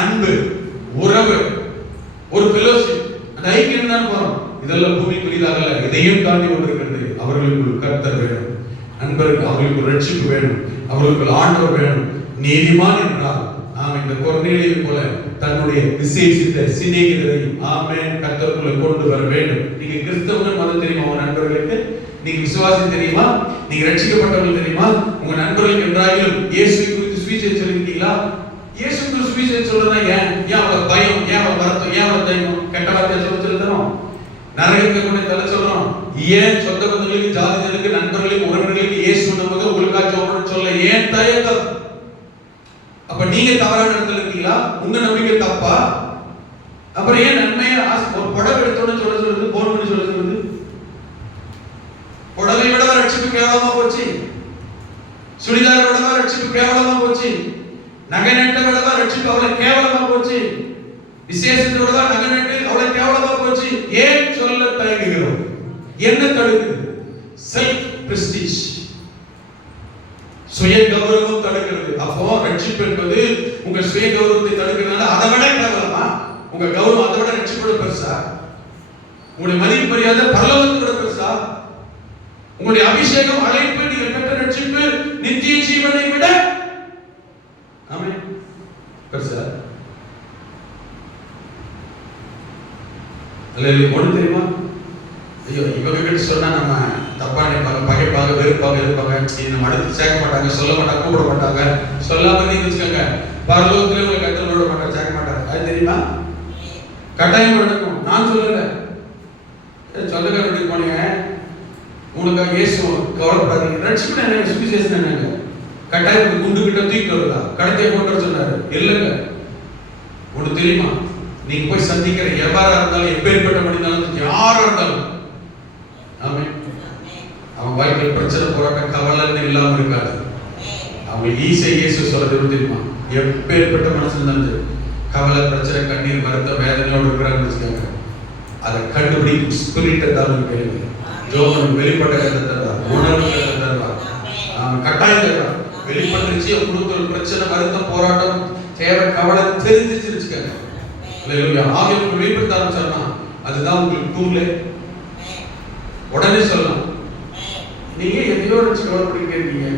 அன்பு, உறவு, ஒரு ஃபெலோஷிப், அந்த ஐக்கியம் தான் போறோம். இதெல்லாம் பூமிக்குரியதாக அல்ல. இதையும் தாண்டி ஒன்று இருக்கிறது. அவர்களுக்கு கர்த்தர் வேணும், நண்பர்கள், அவர்களுக்கு ரட்சிப்பு வேணும், அவர்களுக்கு ஆண்டவர் வேணும். நீதிமான் என்றால் நாம் இந்த கொர்நேலியை போல தன்னுடைய விசேஷித்த சிநேகிதரையும் ஆமென் கர்த்தருக்குள்ள கொண்டு வர வேண்டும். நீங்க கிறிஸ்தவர்கள் மதம் தெரியுமா? உங்க நண்பர்களுக்கு நீங்க விசுவாசி தெரியுமா? நீங்க ரட்சிக்கப்பட்டவர்கள் தெரியுமா? உங்க நண்பர்களுக்கு என்றாலும் இயேசுவை குறித்து சுவிசேஷம் சொல்லிருக்கீங்களா? இயேசு குறித்து சுவிசேஷம் சொல்றதா ஏன் அவ்வளவு பயம், ஏன் அவ்வளவு வருத்தம், ஏன் அவ்வளவு தைரியம்? கெட்ட வார்த்தையை சொல்லித்தரோம், நரகத்தை கொண்டு தலை சொல்றோம். ஏன் சொந்த பந்தங்களுக்கு, ஜாதி ஜனங்களுக்கு, நண்பர்களுக்கு, உறவினர்களுக்கு இயேசு நமக்கு உங்களுக்காக ஜெபம் சொல்ல ஏன் தயக்கம்? அப்ப நீங்க தவறான இடத்துல இருக்கீங்களா? உங்க நம்பிக்கை தப்பா? அப்புறம் ஏன் நன்மையை ஒரு புடவை எடுத்தோன்னு சொல்றது, போன் பண்ணி சொல்றது? புடவை விடவா ரட்சிப்பு கேவலமா போச்சு? சுடிதார் விடவா ரட்சிப்பு கேவலமா போச்சு? நகை நட்டை விடவா ரட்சிப்பு அவ்வளவு கேவலமா போச்சு? விசேஷத்தை விடவா நகை நட்டு அவ்வளவு கேவலமா போச்சு? ஏன் சொல்ல தயங்குகிறோம்? என்ன தடுக்குது? செல்ஃப் பிரஸ்டீஜ், சுய கௌரவம் தடுக்கிறது. அப்போ ரட்சிப்பு என்பது உங்க சுய கௌரவத்தை தடுக்கிறதுனால அதை விட கேவலமா? உங்க கௌரவம் அதை விட ரட்சிப்போட பெருசா? உங்களுடைய மதிப்பு மரியாதை பரலோகத்தோட பெருசா? உங்களுடைய அபிஷேகம், அழைப்பு, நீங்கள் பெற்ற ரட்சிப்பு நித்திய ஜீவனை விட ஆமென் பெருசா? அல்லேலூயா. ஒன்று தெரியுமா? ஐயோ இவங்க கிட்ட சொன்னா நம்ம தப்பா நினைப்பாங்க, பகைப்பாங்க, வெறுப்பாங்க, இருப்பாங்க, நம்ம அடுத்து சேர்க்க மாட்டாங்க, சொல்ல மாட்டாங்க, கூப்பிட மாட்டாங்க. சொல்லாம நீங்க வச்சுக்கோங்க, பரலோகத்துல உங்களுக்கு கத்தர் விட மாட்டாங்க, சேர்க்க மாட்டாங்க. அது தெரியுமா? கட்டாயம் நடக்கும். நான் சொல்லல, சொந்தக்கார வீட்டுக்கு போனீங்க, உங்களுக்கு இயேசு கவலைப்படாதீங்க, ரட்சிப்பு என்ன, சுவிசேஷம் என்னங்க, கட்டாயம் குண்டு கிட்ட தூக்கிட்டு வருதா, கடத்தையை போட்டு சொன்னாரு? இல்லைங்க. ஒன்று தெரியுமா? நீங்க போய் சந்திக்கிற எவ்வாறா இருந்தாலும், எப்பேற்பட்ட மனிதனாலும், யாரா இருந்தாலும் ஆமென், அவன் வாழ்க்கையில் பிரச்சனை, போராட்டம், கவலைன்னு இல்லாம இருக்காது. அவங்க ஈஸியா இயேசு சொல்றது தெரியுமா? எப்பேற்பட்ட மனசுல இருந்து கவலை, பிரச்சனை, கண்ணீர், வருத்தம், வேதனையோடு இருக்கிறாங்கன்னு வச்சுக்கோங்க, அதை கண்டுபிடிக்கும் ஸ்பிரிட்டை தான் கேள்வி. ஜோமன் வெளிப்பட்ட கருத்தை தருவார், உணர்வு கருத்தை தருவார், கட்டாயம் தருவார். வெளிப்பட்டுச்சு குடும்பத்தில் பிரச்சனை, வருத்தம், போராட்டம், தேவை, கவலை தெரிஞ்சிச்சு வச்சுக்கோங்க. ஆகியோருக்கு வெளிப்படுத்த ஆரம்பிச்சாருன்னா அதுதான் உங்களுக்கு டூல்ல உடனே சொல்லலாம். நீங்க எதையோ வச்சு கவலைப்பட்டு இருக்கீங்க,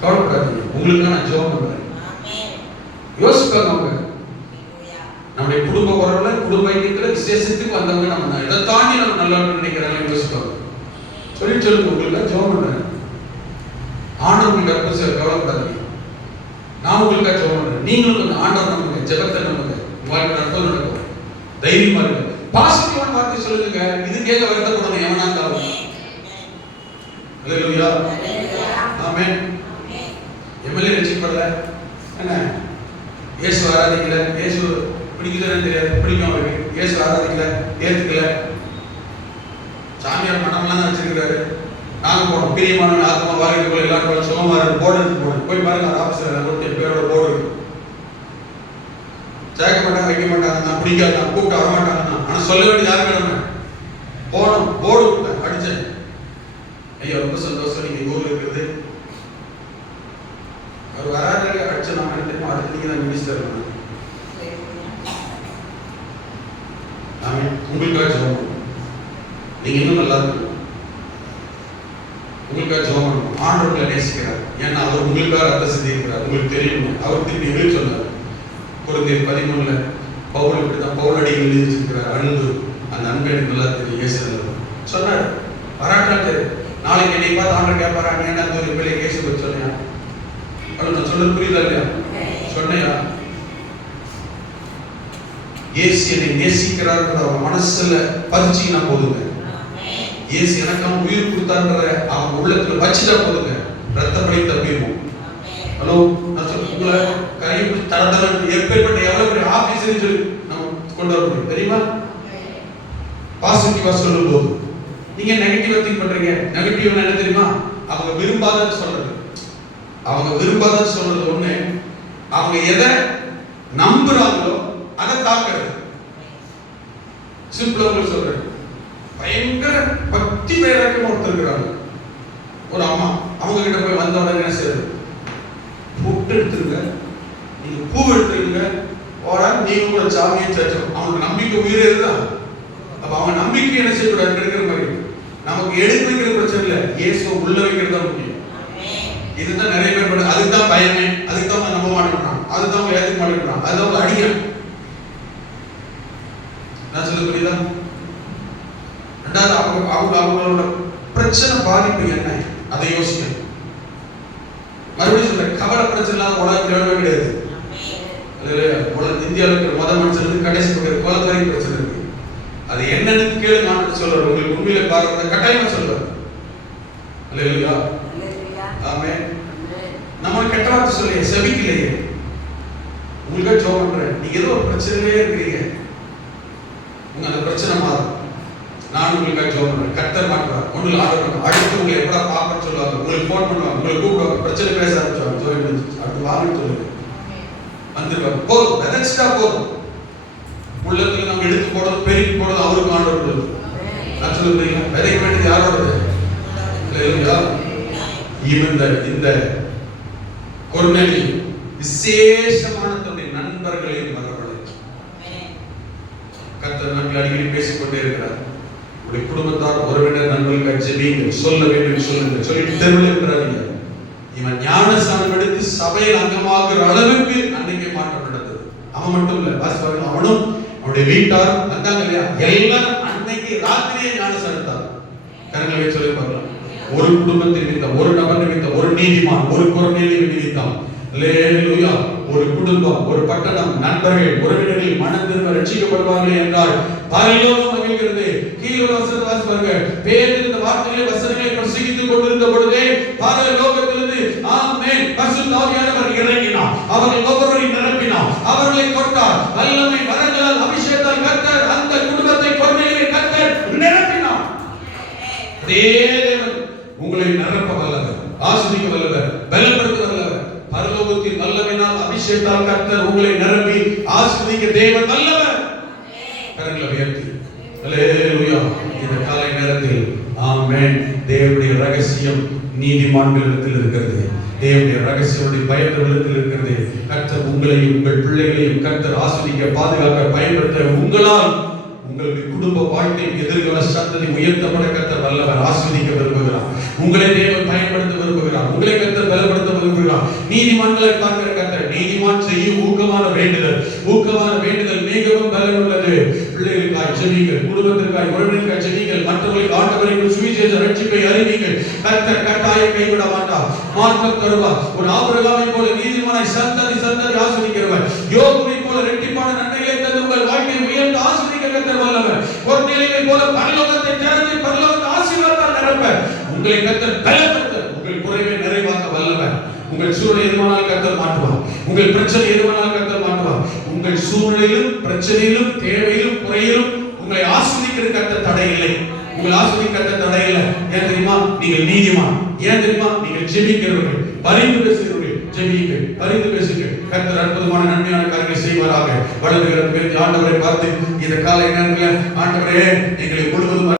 கவலைப்படாதீங்க, உங்களுக்கு நான் ஜெபம் பண்றேன். யோசிப்பாங்க அவங்க, நம்முடைய குடும்ப உறவுல, குடும்ப ஐக்கியத்துல, விசேஷத்துக்கு வந்தவங்க நம்ம இதை தாண்டி நம்ம நல்லா நினைக்கிறாங்க யோசிப்பாங்க. சொல்லுங்க, உங்களுக்கு ஜெபம் பண்றேன், ஆண்டவங்களுக்கு அற்புதம் செய்ய கவலைப்படாதீங்க, நான் உங்களுக்காக ஜெபம் பண்றேன். நீங்களும் கொஞ்சம் ஆண்டவர் நம்புங்க, ஜெபத்தை நம்புங்க, வாழ்க்கை அற்புதம் நடக்கும். தைரியமா இருங்க, பாசிட்டிவான வார்த்தை சொல்லுங்க. இதுக்கேக வருத்தப்படணும் எவனா இருந்தாலும். அல்லேலூயா, ஆமென். எம்எல்ஏ ரட்சிக்கப்படல, என்ன இயேசு ஆராதிக்கல, இயேசு பிடிக்குதுன்னு தெரியாது, பிடிக்கும் அவருக்கு, இயேசு ஆராதிக்கல, ஏத்துக்கல, சாமியார் மனமெல்லாம் தான் வச்சிருக்கிறாரு. நாங்க போனோம், பிரியமான ஆத்மா வாழ்க்கைக்குள்ள எல்லாரும் சுகமா போர்டு எடுத்து போனோம். போய் பாருங்க, ஆபீஸ்ல ஒருத்தர் பேரோட போர்டு இருக்கு. சேர்க்க மாட்டாங்க, வைக்க மாட்டாங்க, நான் பிடிக்காது, நான் கூப்பிட்டு வர மாட்டாங்க. ஆனா சொல்ல வேண்டியது யாருக்கு வேணும்? போனோம், போர்டு கொடுத்தேன், அடிச்சேன். ஐயா ரொம்ப சந்தோஷம் நீங்க ஊர்ல இருக்கிறது. அவர் வராது அடிச்சு நான் எடுத்து அடுத்து நீங்க தான் மினிஸ்டர். உங்களுக்காக ஜெபம், நீங்க இன்னும் நல்லா இருக்கணும், உங்களுக்காக ஜெபம் பண்ணணும். ஆண்டவர்களை நேசிக்கிறார், ஏன்னா அவர் உங்களுக்காக ரத்த சிந்திக்கிறார். உங்களுக்கு தெரியும், அவர் திருப்பி எங்களுக்கு சொன்னார். கொரிந்தியர் 13ல பவுல் இப்படிதான் பவுல் அடிகள் எழுதி வச்சிருக்கிறார். அன்பு, அந்த அன்பு எனக்கு நல்லா தெரியும். இயேசு சொன்னார், பாராட்டாது. நாளைக்கு என்னை பார்த்து ஆண்டவர் கேட்பாராங்க, ஏன்னா அந்த ஒரு பிள்ளையை கேசு போய் சொன்னியா? நான் சொல்றது புரியுதா இல்லையா? சொன்னையா? இயேசு என்னை நேசிக்கிறார்ன்ற அவன் மனசுல பதிச்சுக்கினா போதுங்க. இயேசு எனக்கு அவன் உயிர் கொடுத்தான்ற அவன் உள்ளத்துல வச்சுட்டா போதுங்க, ரத்தப்படி தப்பிடுவோம். ஹலோ, நான் சொல்ல கரையை தரதல் எப்பேற்பட்ட எவ்வளவு பெரிய ஆபீசர் சொல்லி நம்ம கொண்டு வர முடியும் தெரியுமா? பாசிட்டிவா சொல்லும் போது நீங்க நெகட்டிவா திங்க் பண்றீங்க. நெகட்டிவ் என்ன தெரியுமா? அவங்க விரும்பாதன்னு சொல்றது. அவங்க விரும்பாதன்னு சொல்றது ஒண்ணு, அவங்க எதை நம்புறாங்களோ அதை தாக்குறது. சிம்பிளா உங்களுக்கு சொல்றேன், பயங்கர பக்தி வைராக்கியம் ஒருத்தர் இருக்கிறாங்க. ஒரு அம்மா அவங்க கிட்ட போய் வந்த உடனே என்ன செய்யுது? பூட்டு எடுத்துருங்க, நீங்க பூ எடுத்துருங்க, ஓரா நீங்க கூட சாமியை சர்ச்சோம். அவங்களுக்கு நம்பிக்கை உயிரே இதுதான். அப்ப அவங்க நம்பிக்கை என்ன செய்யக்கூடாது? எடுக்கிற மாதிரி நமக்கு எடுத்து வைக்கிற பிரச்சனை இல்லை, இயேசு உள்ள வைக்கிறது தான் முக்கியம். இதுதான் நிறைய பேர் பண்ண. அதுக்கு தான் பயமே, அதுக்கு தான் நம்ப மாட்டேங்கிறான், அதுதான் அவங்க ஏற்றுக்க மாட்டேங்கிறான், அதுதான் அவங்க அடிக்கிறான். நான் சொல்ல புரியுதா? ரெண்டாவது அவங்களோட பிரச்சனை பாதிப்பு என்ன அதை யோசிக்கணும். மறுபடியும் சொல்ற கவலை பிரச்சனை இல்லாத உலகத்தில் கிடையாது. இந்தியாவில் இருக்கிற மத மனுஷனுக்கு கடைசி கொலை பிரச்சனை இருக்கு. அது என்னன்னு கேளு, நான் சொல்றேன். உங்களுக்கு உண்மையில பார்க்கறத கட்டாயமா சொல்றேன். அல்லேலூயா, ஆமென். நம்ம கெட்ட வார்த்தை சொல்லி செபிக்கலையே, உங்களுக்கு ஜெபம் பண்றேன். நீங்க ஏதோ ஒரு பிரச்சனையிலே இருக்கிறீங்க, உங்க அந்த பிரச்சனை மாறும். நான் உங்களுக்கு ஜெபம் பண்றேன், கர்த்தர் மாற்றுவார். ஒண்ணுல ஆர்டர் அடுத்து உங்களை எப்படா பாப்பன்னு சொல்லுவாங்க, உங்களுக்கு ஃபோன் பண்ணுவாங்க, உங்களுக்கு கூப்பிடுவாங்க, பிரச்சனை பேச ஆரம்பிச்சுவாங்க. ஜெபம் அடுத்து வாங்கன்னு சொல்லுங்க, வந்துருவாங்க. போதும், விதைச்சிட்டா போதும். உள்ளத்துல நம்ம எடுத்து போடுறது, பெருக்கி போடுறது அவருக்கு ஆண்டவர் கொடுத்து. நான் சொல்லுறீங்க, விதைக்க வேண்டியது யாரோடது? இல்லையா? இந்த கொர்நேலி விசேஷமான தன்னுடைய நண்பர்களையும் வரவழைத்து கர்த்தர் நாங்கள் அடிக்கடி பேசிக்கொண்டே இருக்கிறார். உடைய குடும்பத்தார், உறவினர், நண்பர்கள் ஜெபிங்க, சொல்ல வேண்டும், சொல்லுங்க, சொல்லிட்டு தெருவில் இருக்கிறாங்க. இவன் ஞானஸ்நானம் எடுத்து சபையில் அங்கமாகிற அளவுக்கு அன்னைக்கு மாற்றம் நடந்தது. அவன் மட்டும் இல்ல, பாருங்க, அவனும் அவனுடைய வீட்டார் வந்தாங்க இல்லையா, எல்லாரும் அன்னைக்கு ராத்திரியே ஞானஸ்நானம் எடுத்தார். கரங்களை சொல்லி பார்க்கலாம். ஒரு குடும்பத்தை நிமித்தம், ஒரு நபர் நிமித்தம், ஒரு நீதிமான், ஒரு கொர்நேலி நிமித்தம், அல்லேலூயா, ஒரு குடும்பம், ஒரு பட்டணம், நண்பர்கள், உறவினர்கள் மனம் திரும்ப ரட்சிக்கப்படுவார்கள் என்றால் பரலோகம் மகிழ்கிறது. கீழே வசனத்தை வாசிப்பாங்க. பேதுரு இந்த வார்த்தைகளை வசனங்களை பிரசங்கித்துக் கொண்டிருந்த பொழுதே பரலோகத்திலிருந்து ஆமென் பரிசுத்த ஆவியானவர் இறங்கினார். அவர்கள் ஒவ்வொருவரையும் நிரப்பினார், அவர்களை தொட்டார். வல்லமை வரங்களால் அபிஷேகத்தால் கர்த்தர் அந்த குடும்பத்தை கொர்நேலியை கர்த்தர் நிரப்பினார். தேவன் உங்களை நிரப்ப வல்லவர், ஆசீர்வதிக்க வல்லவர், பலப்படுத்த வல்லவர். பரலோகத்தின் வல்லமையினால் அபிஷேகத்தால் கர்த்தர் உங்களை நிரப்பி ஆசீர்வதிக்க தேவன் வல்லவர். கரங்களை உயர்த்தி அல்லேலூயா. இந்த காலை நேரத்தில் ஆமென். தேவனுடைய ரகசியம் நீதிமான்களிடத்தில் இருக்கிறது. தேவனுடைய ரகசியமுடைய பயந்தவர்களிடத்தில் இருக்கிறது. கர்த்தர் உங்களையும் உங்கள் பிள்ளைகளையும் கர்த்தர் ஆசீர்வதிக்க, பாதுகாக்க, பயன்படுத்த, உங்களால் உங்களுடைய குடும்ப வாழ்க்கை எதிர்கால சந்ததி உயர்த்தப்பட கர்த்தர் வல்லவர், ஆசீர்வதிக்க விரும்புகிறார். உங்களை தேவன் பயன்படுத்த விரும்புகிறார். உங்களை கர்த்தர் பலப்படுத்த விரும்புகிறார். நீதிமான்களை பார்க்கிற கர்த்தர் நீதிமான் செய்யும் ஊக்கமான வேண்டுதல் மிகவும் பலன் உள்ளது. பிள்ளைகளுக்காய் ஜெபிங்கள், குடும்பத்திற்காய், உறவினருக்காய் ஜெபிங்கள், மற்றவர்களுக்கு ஆண்டவரின் சுவிசேஷ ரட்சிப்பை அறிவிங்கள். கர்த்தர் கட்டாயம் கைவிட மாட்டார், மார்க்கம் தருவார். ஒரு ஆபிரகாமை போல நீதிமானை சந்ததி ஆசீர்வதிக்கிறவர், யோபுவை போல இரட்டிப்பான நன்மைகளை தந்து உங்கள் வாழ்க்கையை உயர்ந்து ஆசீர்வதிக்க கர்த்தர் வல்லவர். கொர்நேலியை போல பரலோகத்தை திறந்து பரலோகத்தை ஆசீர்வாதத்தால் நிரப்ப உங்களை கர்த்தர் பலப்படுத்த, உங்கள் குறைவை நிறைவாக்க வல்லவர். உங்கள் சூழ்நிலை எதுவானால் கர்த்தர் மாற்றுவார். உங்கள் பிரச்சனை எதுவானால் கர்த்தர் மாற்றுவார். உங்கள் சூழ்நிலையிலும் பிரச்சனையிலும் தேவையிலும் குறையிலும் உங்களை ஆசீர்வதிக்கிற கர்த்தர் தடை இல்லை. உங்கள் ஆசீர்வதிக்க கர்த்தர் தடை இல்லை. ஏன் தெரியுமா? நீங்கள் நீதிமான். ஏன் தெரியுமா? நீங்கள் ஜெபிக்கிறவர்கள், பரிந்து பேசுகிறவர்கள், ஜெபியுங்கள், பரிந்து பேசுங்கள். கர்த்தர் அற்புதமான நன்மையான காரியங்களை செய்வாராக. வலதுகரம் உயர்த்தி ஆண்டவரை பார்த்து இந்த காலை நேரத்தில், ஆண்டவரே எங்களை முழுவதும்